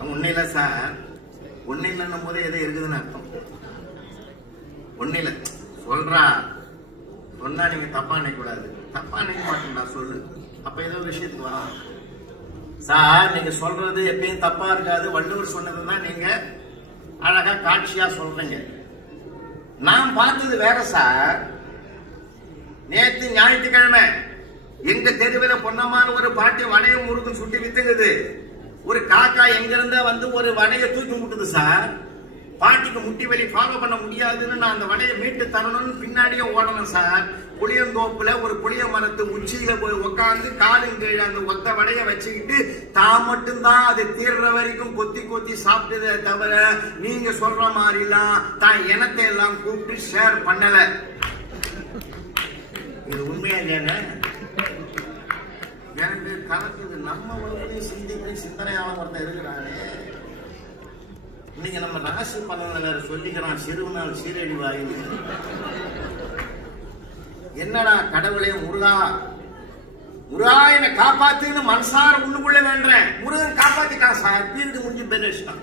ஒன்னும் இல்ல சார். ஒன்னும் இல்லைன்னும் போது எது இருக்குதுன்னு அர்த்தம். ஒன்னும் இல்ல சொல்றா. சொன்னா நீங்க தப்பா நினைக்க கூடாது. தப்பா நினைக்க மாட்டேன்டா சொல்லு. அப்ப ஏதோ விஷயத்துக்கு வரா சார். நீங்க சொல்றது எப்பயும் தப்பா இருக்காது. வள்ளுவர் சொன்னதுதான் நீங்க அழகா காட்சியா சொல்றீங்க. நான் பார்த்தது வேற சார். நேற்று ஞாயிற்றுக்கிழமை எங்க தெருவில் பொன்னமான ஒரு பாட்டி வனையும் முருகும் சுட்டி வித்துங்குது. ஒரு காக்கா எங்க இருந்தா வந்து ஒரு வனைய தூக்கி முட்டுது சார். பாட்டிக்கு முட்டி வலி ஃபாலோ பண்ண முடியாதுன்னு நான் அந்த வடையை மீட்டு தரணும்னு பின்னாடியே ஓடணும் சார். புளியந்தோப்புல ஒரு புளிய மரத்து உச்சியில போய் உட்காந்து காலின் கீழே அந்த ஒத்த வடையை வச்சுக்கிட்டு தான் மட்டும்தான் அது தீர்ற வரைக்கும் கொத்தி கொத்தி சாப்பிட்டதே தவிர நீங்க சொல்ற மாதிரிலாம் தான் இனத்தை எல்லாம் கூப்பிட்டு ஷேர் பண்ணல. இது உண்மையா இல்லையானே? எனக்கு கலக்குது. நம்ம வகுப்புலையும் சிந்தனையாளர் ஒருத்தர் இருக்கிறானே. இன்னைக்கு நம்ம ராசி பலனை வேற சொல்லிக்கிறான். சிறுவனால் சீரழிவாய். என்னடா கடவுளே முருகா, முருகா என்ன காப்பாத்துன்னு மனசார உள்ளுக்குள்ள வேண்டேன். முருகன் காப்பாத்திட்டான் சார். பீரியட் முடிஞ்சு பெருஷ்டான்.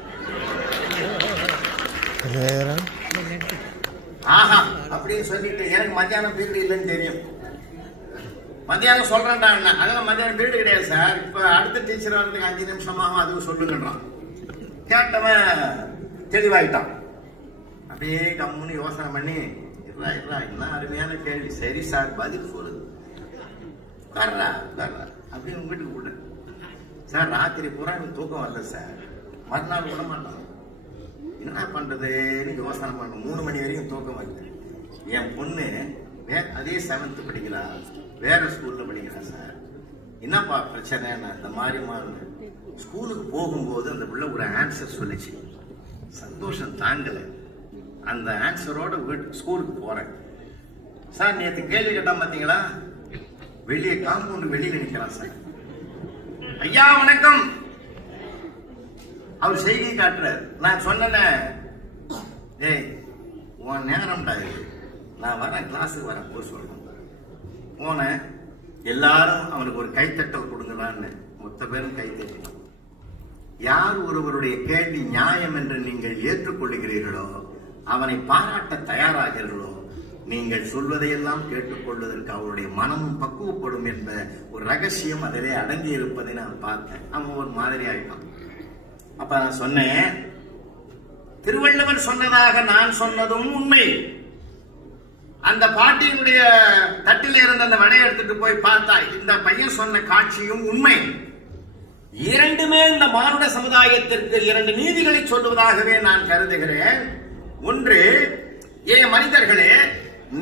ஆஹா அப்படின்னு சொல்லிட்டு எனக்கு மத்தியானம் பீரியட் இல்லைன்னு தெரியும். மத்தியானம் சொல்றேன்டா. அதெல்லாம் மத்தியானம் பீரியட் கிடையாது சார். இப்ப அடுத்த டீச்சர் வரதுக்கு 5 நிமிஷமாக அதுவும் சொல்லுங்கன்றான். கேட்டவன் தெளிவாயிட்டான். அப்படியே கம்முன்னு யோசனை பண்ணி என்ன அருமையான கேள்வி. சரி சார் பதில் சொல்லுது. உட்கார்றா அப்படின்னு வீட்டுக்கு கூட சார். ராத்திரி பூரா எனக்கு தூக்கம் வரல சார். மறுநாள் விட மாட்டான். என்ன பண்றதுன்னு யோசனை பண்ண 3 மணி வரைக்கும் தூக்கம் வருது. என் பொண்ணு அதே 7th படிக்கிறா, வேற ஸ்கூல்ல படிக்கிறா சார். என்னப்பா பிரச்சனை? இந்த மாதிரி ஸ்கூலுக்கு போகும்போது அந்த பிள்ளை ஒரு ஆன்சர் சொல்லிச்சு. சந்தோஷம் தாங்கல. அந்த ஆன்சரோட ஸ்கூலுக்கு போறேன் சார். நேற்று கேள்வி கேட்டா பாத்தீங்களா? வெளியே காம்பவுண்ட் வெளியில நிக்கலாம் சார். ஐயா வணக்கம். அவர் செய்தி காட்டுறார். நான் சொன்னேன், ஏய் உன் நேரம்டா இது, நான் வரேன், கிளாஸுக்கு வரேன், போய் சொல்லணும். போனேன். எல்லாரும் அவனுக்கு ஒரு கைத்தட்டல் கொடுங்களான்னு மொத்த பேரும் கை தட்டினோம். யார் ஒருவருடைய கேள்வி நியாயம் என்று நீங்கள் ஏற்றுக்கொள்ளுகிறீர்களோ, அவனை பாராட்ட தயாராகிறீர்களோ, நீங்கள் சொல்வதையெல்லாம் கேட்டுக்கொள்வதற்கு அவருடைய மனமும் பக்குவப்படும் என்ற ஒரு ரகசியம் அதிலே அடங்கி இருப்பதை நான் பார்த்தேன். அவன் ஒரு மாதிரி ஆயிட்டான். அப்ப நான் சொன்னேன், திருவள்ளுவர் சொன்னதாக நான் சொன்னதும் உண்மை. அந்த பாட்டியினுடைய தட்டில் இருந்த அந்த வடையை எடுத்துட்டு போய் பார்த்தா இந்த பையன் சொன்ன காட்சியும் உண்மை. இரண்டுமே இந்த மானுட சமுதாயத்திற்கு இரண்டு நீதிகளை சொல்லுவதாகவே நான் கருதுகிறேன். ஒன்று, மனிதர்களே,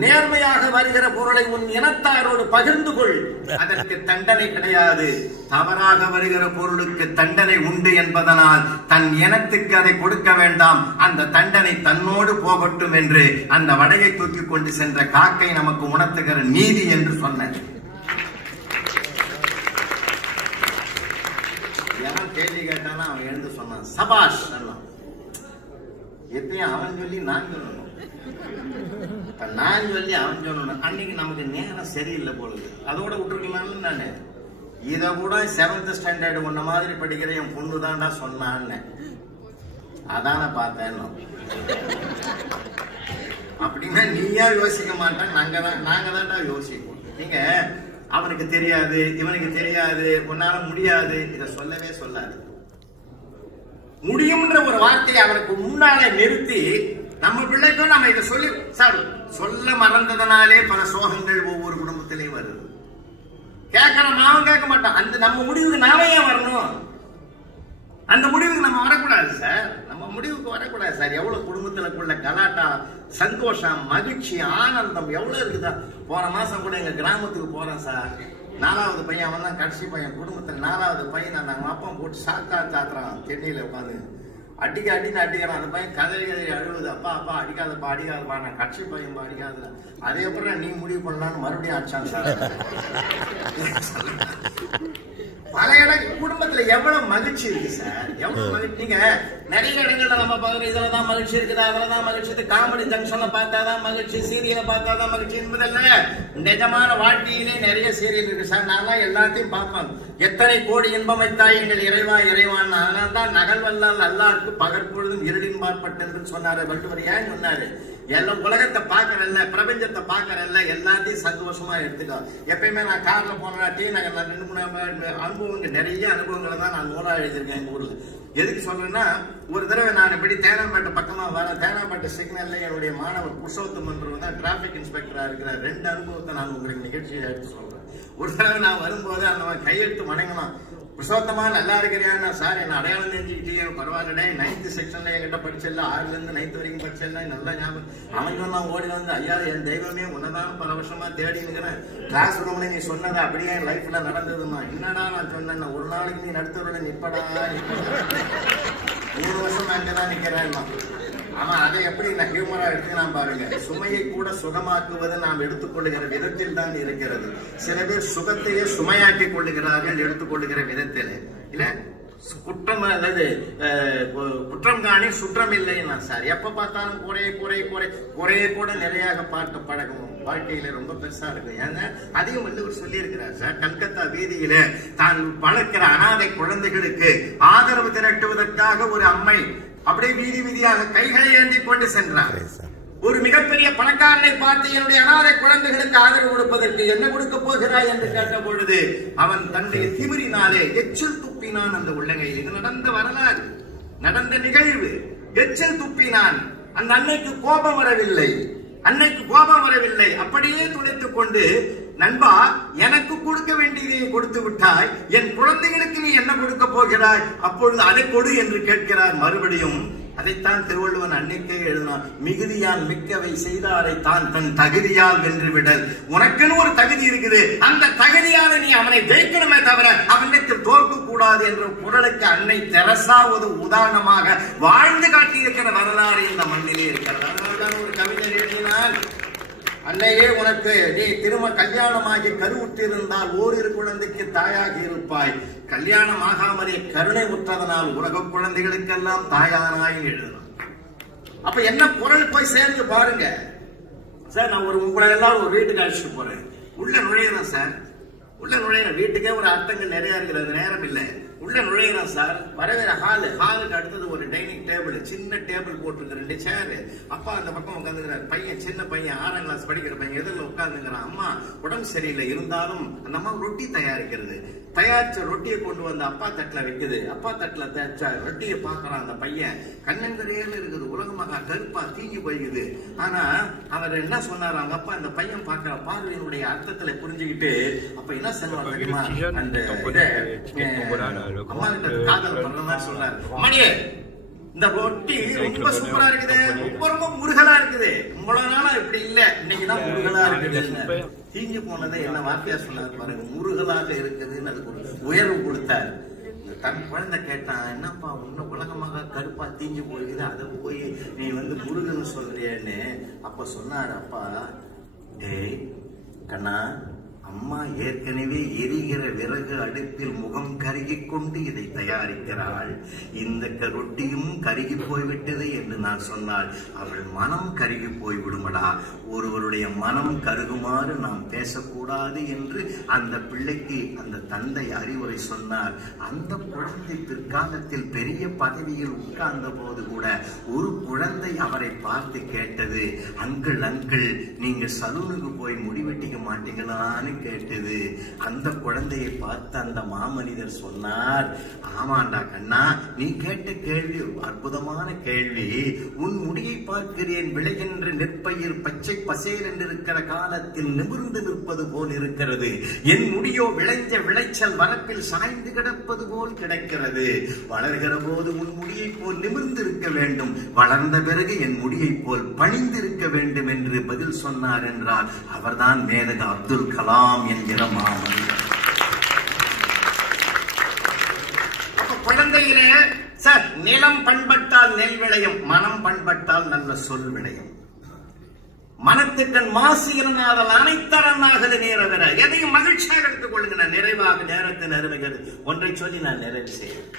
நேர்மையாக வருகிற பொருளை உன் இனத்தாரோடு பகிர்ந்து கொள், அதற்கு தண்டனை கிடையாது. தவறாக வருகிற பொருளுக்கு தண்டனை உண்டு என்பதனால் தன் இனத்துக்கு அதை கொடுக்க வேண்டாம், அந்த தண்டனை தன்னோடு போகட்டும் என்று அந்த வடையை தூக்கி கொண்டு சென்ற காக்கை நமக்கு உணர்த்துகிற நீதி என்று சொன்னேன். கேள்வி கேட்டானா அவன் எழுந்து சொன்னான், சபாஷ். எப்பயும் அவன் சொல்லி நான் சொல்லணும், நான் சொல்லி அவன் சொல்லணும். அன்னைக்கு நமக்கு நேரம் சரியில்லை போலுது, அதோட விட்டுருக்கலாம்னு நானு. இதை கூட 7th ஸ்டாண்டர்ட் ஒன்ன மாதிரி படிக்கிற என் பொண்ணு தான்டா சொன்னான்னு அதான பார்த்தேன். அப்படின்னா நீயா யோசிக்க மாட்டேன், நாங்க தான்டா யோசிப்போம். நீங்க அவனுக்கு தெரியாது, இவனுக்கு தெரியாது, உன்னால முடியாது, இதை சொல்லவே சொல்லாது. முடியும்ன்ற ஒரு வார்த்தையை அவனுக்கு முன்னாலே நிறுத்தி, நம்ம பிள்ளைக்கும் நம்ம இதை சொல்லி சார் சொல்ல மறந்ததனாலே பல சோகங்கள் ஒவ்வொரு குடும்பத்திலையும் வருது. கேட்கணும், நானும் கேட்க மாட்டான். அந்த நம்ம முடிவுக்கு நாமே ஏன் வரணும்? அந்த முடிவுக்கு நம்ம வரக்கூடாது சார், நம்ம முடிவுக்கு வரக்கூடாது சார். எவ்வளவு குடும்பத்துக்குள்ள கலாட்டா, சந்தோஷம், மகிழ்ச்சி, ஆனந்தம் எவ்வளவு இருக்குதா. போன மாசம் கூட எங்க கிராமத்துக்கு போறேன் சார். 4வது பையன், அவன் தான் கடைசி பையன் குடும்பத்துல. 4வது பையன் நாங்க அப்பா போட்டு சாக்காத்துறான், தென்னையில உட்காந்து அடின்னு அடிக்கிறான். அந்த பையன் கதறி அழுவுது, அப்பா அப்பா அடிக்காதப்பா அடிக்காதப்பா, நான் கட்சி பையன் அடிக்காது. அதே அப்புறம் நீ முடிவு பண்ணலான்னு மறுபடியும் அடிச்சான் சார். பல இடம் குடும்பத்துல எவ்வளவு மகிழ்ச்சி இருக்கு சார், எவ்வளவு மகிழ்ச்சி. நீங்க நிறைய இடங்கள்ல நம்ம பாக்குறோம், இதுலதான் மகிழ்ச்சி இருக்குது, அதுலதான் மகிழ்ச்சி, காமெடி ஜங்ஷன்ல பார்த்தாதான் மகிழ்ச்சி, சீரியலை பார்த்தாதான் மகிழ்ச்சி என்பதல்ல. நிஜமான வாழ்க்கையிலே நிறைய சீரியல் இருக்கு சார். நான் எல்லாத்தையும் பார்ப்பேன். எத்தனை கோடி இன்பம் வைத்தாய் எங்கள் இறைவா இறைவான். அதனால்தான் நகல்வல்லால் அல்லாருக்கு பகற்பொழுதும் இருளின் பாற்பட்டு சொன்னாரு வள்ளுவர். ஏன் சொன்னாரு? எல்லாம் உலகத்தை பாக்கறல்ல, பிரபஞ்சத்தை பாக்கறல்ல, எல்லாத்தையும் சந்தோஷமா எடுத்துக்கோ. எப்பயுமே நான் கார்ல போனா டீ நகர்ல 2-3 அனுபவங்கள், நிறைய அனுபவங்களை தான் நான் நூலா எழுதியிருக்கேன் எங்க ஊர்ல. எதுக்கு சொல்றேன்னா, ஒரு தடவை நான் இப்படி தேனாம்பேட்டை பக்கமா வரேன். தேனாம்பேட்டை சிக்னல்ல என்னுடைய மாணவர் புருஷோத்தமன்றவர் தான் டிராபிக் இன்ஸ்பெக்டரா இருக்கிறார். 2 அனுபவத்தை நான் உங்களுக்கு நிகழ்ச்சியை எடுத்து சொல்றேன். ஒரு தடவை நான் வரும்போது அந்த கையெழுத்து வணங்கணும், புருஷோத்தமா நல்லா இருக்கிறியா சார், என்ன அடையாளம் தெரிஞ்சுக்கிட்டே, பரவாயில்லடே 9th செக்ஷன்ல என்கிட்ட படிச்சல, 6ல இருந்து 9th வரைக்கும் படிச்சல, நல்லா ஞாபகம். அவன் நான் ஓடி வந்து, ஐயா என் தெய்வமே உன்னதான் பல வருஷமா தேடி இருக்கிறேன், கிளாஸ் ரூம்ல நீ சொன்னது அப்படியே என் லைஃப்ல நடந்ததுமா. என்னடா நான் சொன்னேன், ஒரு நாளைக்கு நீ நடுத்தவரோட நிப்படா 3 வருஷம் அங்கதான் நிக்கிறேன். அவன் அதை எப்படி நான் ஹியூமரா எடுத்துக்கலாம் பாருங்க. சுமையை கூட சுகமாக்குவது நாம் எடுத்துக்கொள்ளுகிற விதத்தில் தான் இருக்கிறது. சில பேர் சுகத்தையே சுமையாக்கி கொள்ளுகிறார்கள் எடுத்துக்கொள்ளுகிற விதத்தில். இல்ல குற்றம் அல்லது குற்றம் காணி சுற்றம் இல்லைன்னா சார், எப்ப பார்த்தாலும் குறைய கூட நிறையாக பார்க்க பழகும். வாழ்க்கையில ரொம்ப பெருசா இருக்கு. ஏன்னா அதையும் வள்ளுவர் சொல்லி இருக்கிறார் சார். கல்கத்தா வீதியில தான் வளர்க்கிற அனாதை குழந்தைகளுக்கு ஆதரவு திரட்டுவதற்காக ஒரு அம்மை அப்படியே வீதி வீதியாக கைகளை ஏந்தி கொண்டு சென்றார். ஒரு மிகப்பெரிய பணக்காரனை பார்த்து, என்னுடைய அனாதை குழந்தைகளுக்கு ஆதரவு கொடுப்பதற்கு என்ன கொடுக்க போகிறாய் என்று கேட்ட பொழுது, அவன் தன்னுடைய திமிரினாலே எச்சில் துப்பினான் அந்த உள்ளங்கையில். இது நடந்த வரலாறு, நடந்த நிகழ்வு. எச்சில் துப்பினான். அந்த அன்னைக்கு கோபம் வரவில்லை, அப்படியே துடைத்துக் கொண்டு, நண்பா எனக்கு கொடுக்க வேண்டியதை கொடுத்து விட்டாய், என் குழந்தைகளுக்கு நீ என்ன கொடுக்க போகிறாய், அப்பொழுது அதை கொடு என்று கேட்கிறார் மறுபடியும். அதைத்தான் திருவள்ளுவன் அன்னைக்கே எழுதினான், மிகுதியால் மிக்கவை செய்தாரை தான் தன் தகுதியால் வென்று விடல். உனக்குன்னு ஒரு தகுதி இருக்குது, அந்த தகுதியால நீ அவனை ஜெயிக்கணுமே தவிர அவனுக்கு தோற்க கூடாது என்ற குரலுக்கு அன்னை தெரசா ஒரு உதாரணமாக வாழ்ந்து காட்டியிருக்கிற வரலாறு இந்த மண்ணிலே இருக்கிறது. அதனால்தான் ஒரு கவிஞர் எழுதினான், அன்னையே உனக்கு நீ கல்யாணமாகி கருவுற்றிருந்தால் ஓரிரு குழந்தைக்கு தாயாகி இருப்பாய். கல்யாணம் ஆகாமலே கருணை உற்றதனால் உலக குழந்தைகளுக்கெல்லாம் தாயானாய் எழுதலாம். அப்ப என்ன பொருள் போய் சேர்ந்து பாருங்க சார். நான் உங்களை எல்லாம் ஒரு வீட்டுக்கு அழைச்சிட்டு போறேன். உள்ள நுழையிறேன் சார். உள்ள நுழையிறேன். வீட்டுக்கே ஒரு அர்த்தங்கள் நிறைய இருக்கிறது, நேரம் இல்லை. உள்ள நுழையிறோம் சார். வரவேற ஹாலுக்கு அடுத்தது ஒரு டைனிங் டேபிள், சின்ன டேபிள் போட்டுருக்கு, 2 சேரு. அப்பா அந்த பக்கம் உட்காந்துக்கிறார். பையன், சின்ன பையன், 6ஆம் கிளாஸ் படிக்கிற பையன் எதிரில் உட்காந்துக்கிறான். அம்மா உடம்பு சரியில்லை, இருந்தாலும் அந்த அம்மா ரொட்டி தயாரிக்கிறது. தயாரிச்ச ரொட்டியை கொண்டு வந்து அப்பா தட்டுல வைக்குது. அப்பா தட்டுல ரொட்டியை பாக்குறான் அந்த பையன். கண்ணங்கரையில இருக்குது, உலகமாக கருப்பா தீங்கி போய்க்குது. ஆனா அவர் என்ன சொன்னார் அவங்க அப்பா, அந்த பையன் பாக்குற பார்வையினுடைய அர்த்தத்துல புரிஞ்சுக்கிட்டு அப்ப என்ன சொல்லுவாங்க தெரியுமா, அந்த அம்மா கிட்ட காதல் பண்ற மாதிரி சொல்றாரு. அம்மாடியே இந்த ரொட்டி ரொம்ப சூப்பரா இருக்குது, ரொம்ப முருகலா இருக்குது. இவ்வளவு நாளா இப்படி இல்ல, இன்னைக்குதான் முருகலா இருக்குது. தீஞ்சு போனதை என்ன வார்த்தையா சொன்னாரு பாருங்க, முருகலாக இருக்குதுன்னு அதுக்கு ஒரு உயர்வு கொடுத்தாரு. தன் குழந்தை கேட்டான், என்னப்பா இன்னும் உலகமாக கருப்பா தீஞ்சு போயிருக்குது, அதை போய் நீ முருகன்னு சொல்றியன்னு. அப்ப சொன்னாரு அப்பா, டேய் கண்ணா, அம்மா ஏற்கனவே எரிகிற விறகு அடுப்பில் முகம் கருகி கொண்டு இதை தயாரிக்கிறாள். இந்த ரொட்டியும் கருகி போய்விட்டது என்று நான் சொன்னால் அவள் மனம் கருகி போய்விடுமடா. ஒருவருடைய மனம் கருகுமாறு நாம் பேசக்கூடாது என்று அந்த பிள்ளைக்கு அந்த தந்தை அறிவுரை சொன்னார். அந்த குழந்தை பிற்காலத்தில் பெரிய பதவியில் உட்கார்ந்த போது கூட ஒரு குழந்தை அவரை பார்த்து கேட்டது, அங்கிள் அங்கிள் நீங்க சலூனுக்கு போய் முடிவெட்டிக்க மாட்டீங்களான்னு கேட்டது. அந்த குழந்தையை பார்த்து அந்த மாமனிதர் சொன்னார், ஆமாண்டா கண்ணா, நீ கேட்ட கேள்வி அற்புதமான கேள்வி. உன் முடியை பார்க்கிறேன், விளைகின்ற நெற்பயிர் பச்சை பசேல் என்றிருக்கிற காலத்தில் நிமிர்ந்து நிற்பது போல் இருக்கிறது. என் முடியோ விளைஞ்ச விளைச்சல் வரப்பில் சாய்ந்து கிடப்பது போல் கிடக்கிறது. வளர்கிற போது உன் முடியை போல் நிமிர்ந்து இருக்க வேண்டும், வளர்ந்த பிறகு என் முடியை போல் பணிந்திருக்க வேண்டும் என்று பதில் சொன்னார் என்றால் அவர்தான் மேதக அப்துல் கலாம் என்கிற மாமனிதர். குழந்தையிலே சார், நிலம் பண்பட்டால் நெல் விளையும், மனம் பண்பட்டால் நல்ல சொல் விளையும். மனத்துக்கண் மாசு இறங்காதல் அனைத்தரனாகது நேரவிர எதையும் மகிழ்ச்சியாக எடுத்துக் கொள்ளுங்க. நிறைவாக நேரத்தின் அருமைகள் ஒன்றை சொல்லி நான் நிறைவு செய்வேன்.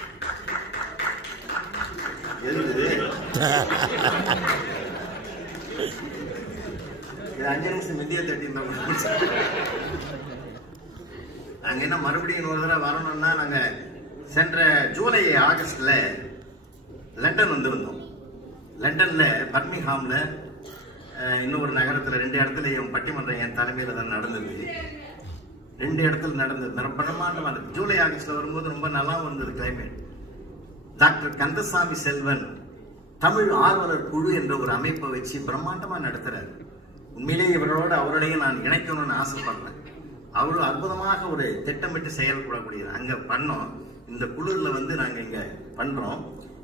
5 நிமிஷம் மிந்திய தட்டி நாங்க என்ன மறுபடியும் ஒரு தடவை வரணும்னா, நாங்க சென்ற ஜூலை ஆகஸ்ட்ல லண்டன் வந்திருந்தோம். லண்டன்ல பர்மிங்ஹாம்ல இன்னொரு நகரத்துல 2 இடத்துல என் பட்டிமன்றம் என் தலைமையில தான் நடந்தது. 2 இடத்துல நடந்தது, பிரம்மாண்டமா இருந்தது. ஜூலை ஆகஸ்ட்ல வரும்போது ரொம்ப நல்லா வந்தது கிளைமேட். டாக்டர் கந்தசாமி செல்வன் தமிழ் ஆர்வலர் குழு என்ற ஒரு அமைப்பை வச்சு பிரம்மாண்டமா நடத்துறாரு. உண்மையிலேயே இவரோட அவருடைய நான் இணைக்கணும்னு ஆசைப்படுறேன். அவரு அற்புதமாக ஒரு திட்டமிட்டு செயல்படக்கூடியது அங்க பண்ணோம். இந்த குழுல நாங்க இங்க பண்றோம்.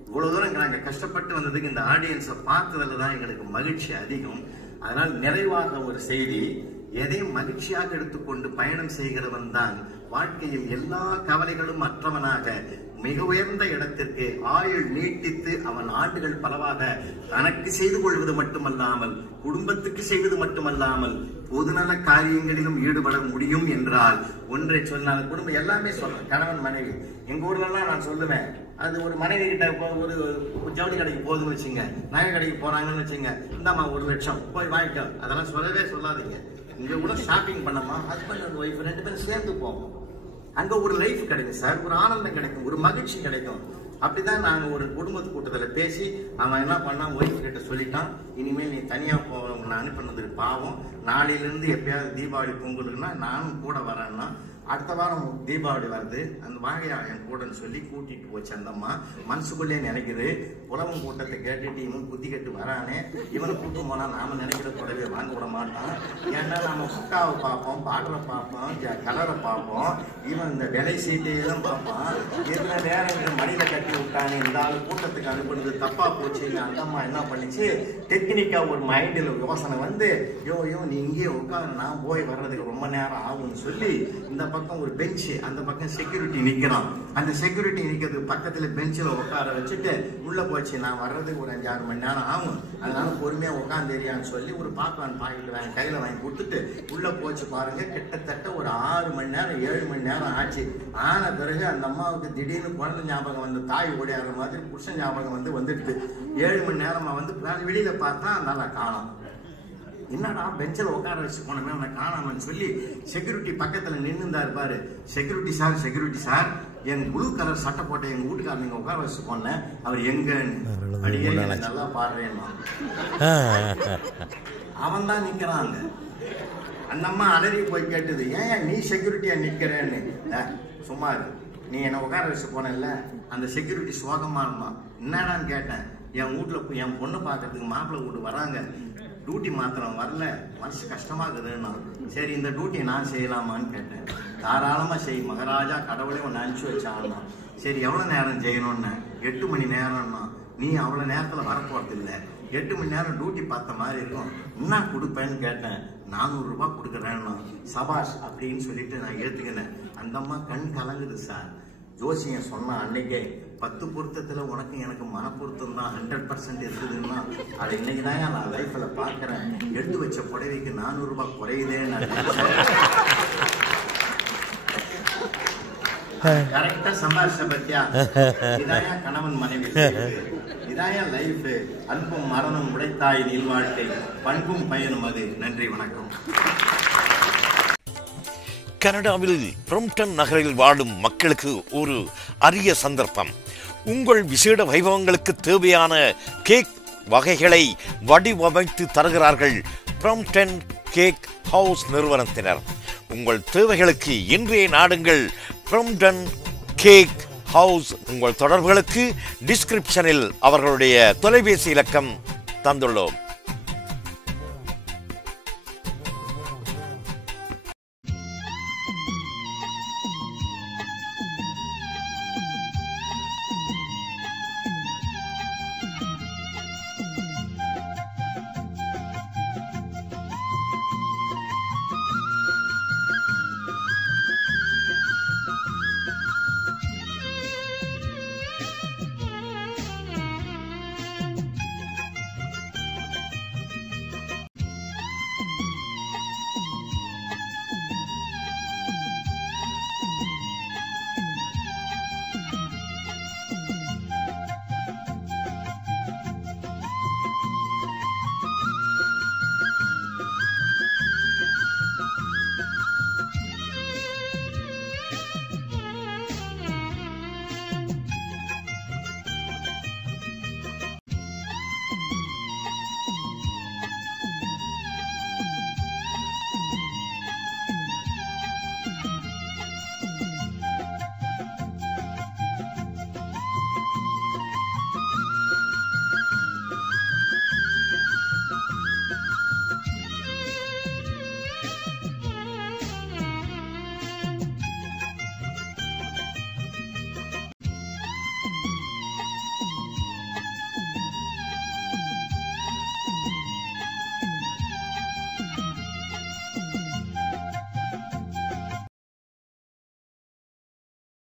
இவ்வளவு தூரம் நாங்க கஷ்டப்பட்டு வந்ததுக்கு இந்த ஆடியன்ஸை பார்த்ததுல தான் எங்களுக்கு மகிழ்ச்சி அதிகம். அதனால் நிறைவாக ஒரு செய்தி, எதையும் மகிழ்ச்சியாக எடுத்துக்கொண்டு பயணம் செய்கிறவன் தான் வாழ்க்கையில் எல்லா கவலைகளும் அற்றவனாக மிக உயர்ந்த இடத்திற்கு ஆயுள் நீட்டித்து அவன் ஆண்டுகள் பலவாக தனக்கு செய்து கொள்வது மட்டுமல்லாமல் குடும்பத்துக்கு செய்வது மட்டுமல்லாமல் பொதுநல காரியங்களிலும் ஈடுபட முடியும் என்றால் ஒன்றை சொன்னால் குடும்பம் எல்லாமே சொல்றேன். கணவன் மனைவி, எங்க ஊர்ல எல்லாம் நான் சொல்லுவேன், அது ஒரு மனைவி கிட்ட ஒரு ஜவுளி கடைக்கு போகுதுன்னு வச்சுங்க, நகை கடைக்கு போறாங்கன்னு வச்சுங்க, இந்தாமா 1 லட்சம் போய் வாங்கிக்கோ, அதெல்லாம் சொல்லவே சொல்லாதீங்க. இங்க கூட ஷாப்பிங் பண்ணமா ஹஸ்பண்ட் அண்ட் ஒய்ஃப் 2 பேரும் சேர்ந்து போவோம். அங்க ஒரு லைஃப் கிடைக்கும் சார், ஒரு ஆனந்தம் கிடைக்கும், ஒரு மகிழ்ச்சி கிடைக்கும். அப்படிதான் நாங்க ஒரு குடும்பத்து கூட்டத்துல பேசி அவன் என்ன பண்ணா, ஒய்ஃப் கிட்ட சொல்லிட்டான், இனிமேல் நீ தனியா போன அனுப்பினது பாவம், நாளையிலிருந்து எப்பயாவது தீபாவளி பொங்கலுக்குன்னா நானும் கூட வரேன்னா, அடுத்த வாரம் தீபாவளி வருது, அந்த வாழையா என் கூடன்னு சொல்லி கூட்டிட்டு போச்சு. அந்த அம்மா மனசுக்குள்ளே நினைக்குது, புலவன் கூட்டத்தை கேட்டுட்டு இவன் புத்தி கட்டு வரானே, இவனை கூட்டு போனா நாம நினைக்கிற புடவை வாங்க விட மாட்டான். ஏன்னா நம்ம புக்காவை பார்ப்போம், பாடலை பார்ப்போம், கலரை பார்ப்போம், இவன் இந்த விலை சீட்டையே தான் பார்ப்பான். இதுல வேற மடியில கட்டி விட்டானே, இந்த ஆள் கூட்டத்துக்கு அனுப்புனது தப்பா போச்சு. அந்த அம்மா என்ன பண்ணிச்சு, டெக்னிக்கா ஒரு மைண்டில் யோசனை யோ நீ இங்கேயே உட்காந்து நான் போய் வர்றதுக்கு ரொம்ப நேரம் ஆகும்னு சொல்லி இந்த பக்கம் ஒரு பெஞ்சு, அந்த பக்கம் செக்யூரிட்டி நிக்கிறான். அந்த செக்யூரிட்டி நிக்கிறதுக்கு பக்கத்துல பெஞ்சில் உட்கார வச்சுட்டு உள்ள போச்சு, நான் வர்றதுக்கு ஒரு 5-6 மணி நேரம் ஆகும், அதனால பொறுமையா உட்காந்துரியான்னு சொல்லி ஒரு பாப்கார்ன் பாக்கெட் வாங்கி கையில வாங்கி கொடுத்துட்டு உள்ள போச்சு. பாருங்க, கிட்டத்தட்ட ஒரு 6 மணி நேரம் 7 மணி நேரம் ஆச்சு. ஆன பிறகு அந்த அம்மாவுக்கு திடீர்னு குழந்தை ஞாபகம் வந்து தாய் ஓடியாடுற மாதிரி புருஷன் ஞாபகம் வந்துடுது. 7 மணி நேரமா வெளியில பார்த்தா நல்லா காணோம். என்னடா பெஞ்சில் உட்கார வச்சு போனமே அவனை காணாமன்னு சொல்லி செக்யூரிட்டி பக்கத்துல நின்றுந்தாரு பாரு. செக்யூரிட்டி சார், என் ப்ளூ கலர் சட்டை போட்ட எங்க வீட்டுக்காரர் நீங்க உட்கார வச்சு போனேன், அவர் எங்கன்னு அடியே நல்லா பாடுறேன்னா அவன் தான் நிக்கிறாங்க. அந்த அம்மா அலறி போய் கேட்டது, ஏன் நீ செக்யூரிட்டியா நிக்கிறேன்னு. சும்மா நீ என்ன உட்கார வச்சு போனல. அந்த செக்யூரிட்டி சோகமா இருந்தான். என்னடான்னு கேட்டேன். என் வீட்டுல என் பொண்ணு பாக்குறதுக்கு மாப்பிள்ளை வீட்டு வராங்க, டியூட்டி மாத்திரம் வரல, மனசு கஷ்டமா இருக்குதுன்னா. சரி, இந்த டியூட்டியை நான் செய்யலாமான்னு கேட்டேன். தாராளமா செய் மகாராஜா, கடவுளே ஒன்று அனுப்பிச்சு வச்சான்னா. சரி, எவ்வளவு நேரம் செய்யணும்னு. 8 மணி நேரம்னா. நீ அவ்வளவு நேரத்துல வரப்போறது இல்லை, 8 மணி நேரம் டியூட்டி பார்த்த மாதிரி இருக்கும், என்ன கொடுப்பேன்னு கேட்டேன். 400 ரூபாய் கொடுக்குறேன்னா. சபாஷ் அப்படின்னு சொல்லிட்டு நான் ஏத்துக்கினேன். அந்த அம்மா கண் கலங்குது சார். ஜோசியன் சொன்ன அன்னைக்கே 10 பொருத்தத்துல உனக்கு எனக்கு மன பொருத்தம் தான் 100% இருக்குதுன்னா, அது இன்னைக்குதான் நான் லைஃப்ல பாக்குறேன். எடுத்து வச்ச புடவைக்கு 400 ரூபாய் குறையுதே. கரெக்டா சம்பாரிச்ச பத்தியா. இதாயா கணவன் மனைவி, இதாயா லைஃப். அன்பும் மரணம் உடைத்தாய் நீள் வாழ்க்கை, பண்பும் பயனும் அது. நன்றி, வணக்கம். கனடாவில் பிரம்ப்டன் நகரில் வாழும் மக்களுக்கு ஒரு அரிய சந்தர்ப்பம். உங்கள் விசேட வைபவங்களுக்கு தேவையான கேக் வகைகளை வடிவமைத்து தருகிறார்கள் பிரம்ப்டன் கேக் ஹவுஸ் நிறுவனத்தினர். உங்கள் தேவைகளுக்கு இன்றைய நாடுங்கள் பிரம்ப்டன் கேக் ஹவுஸ். உங்கள் தொடர்புகளுக்கு டிஸ்கிரிப்ஷனில் அவர்களுடைய தொலைபேசி இலக்கம் தந்துள்ளோம்.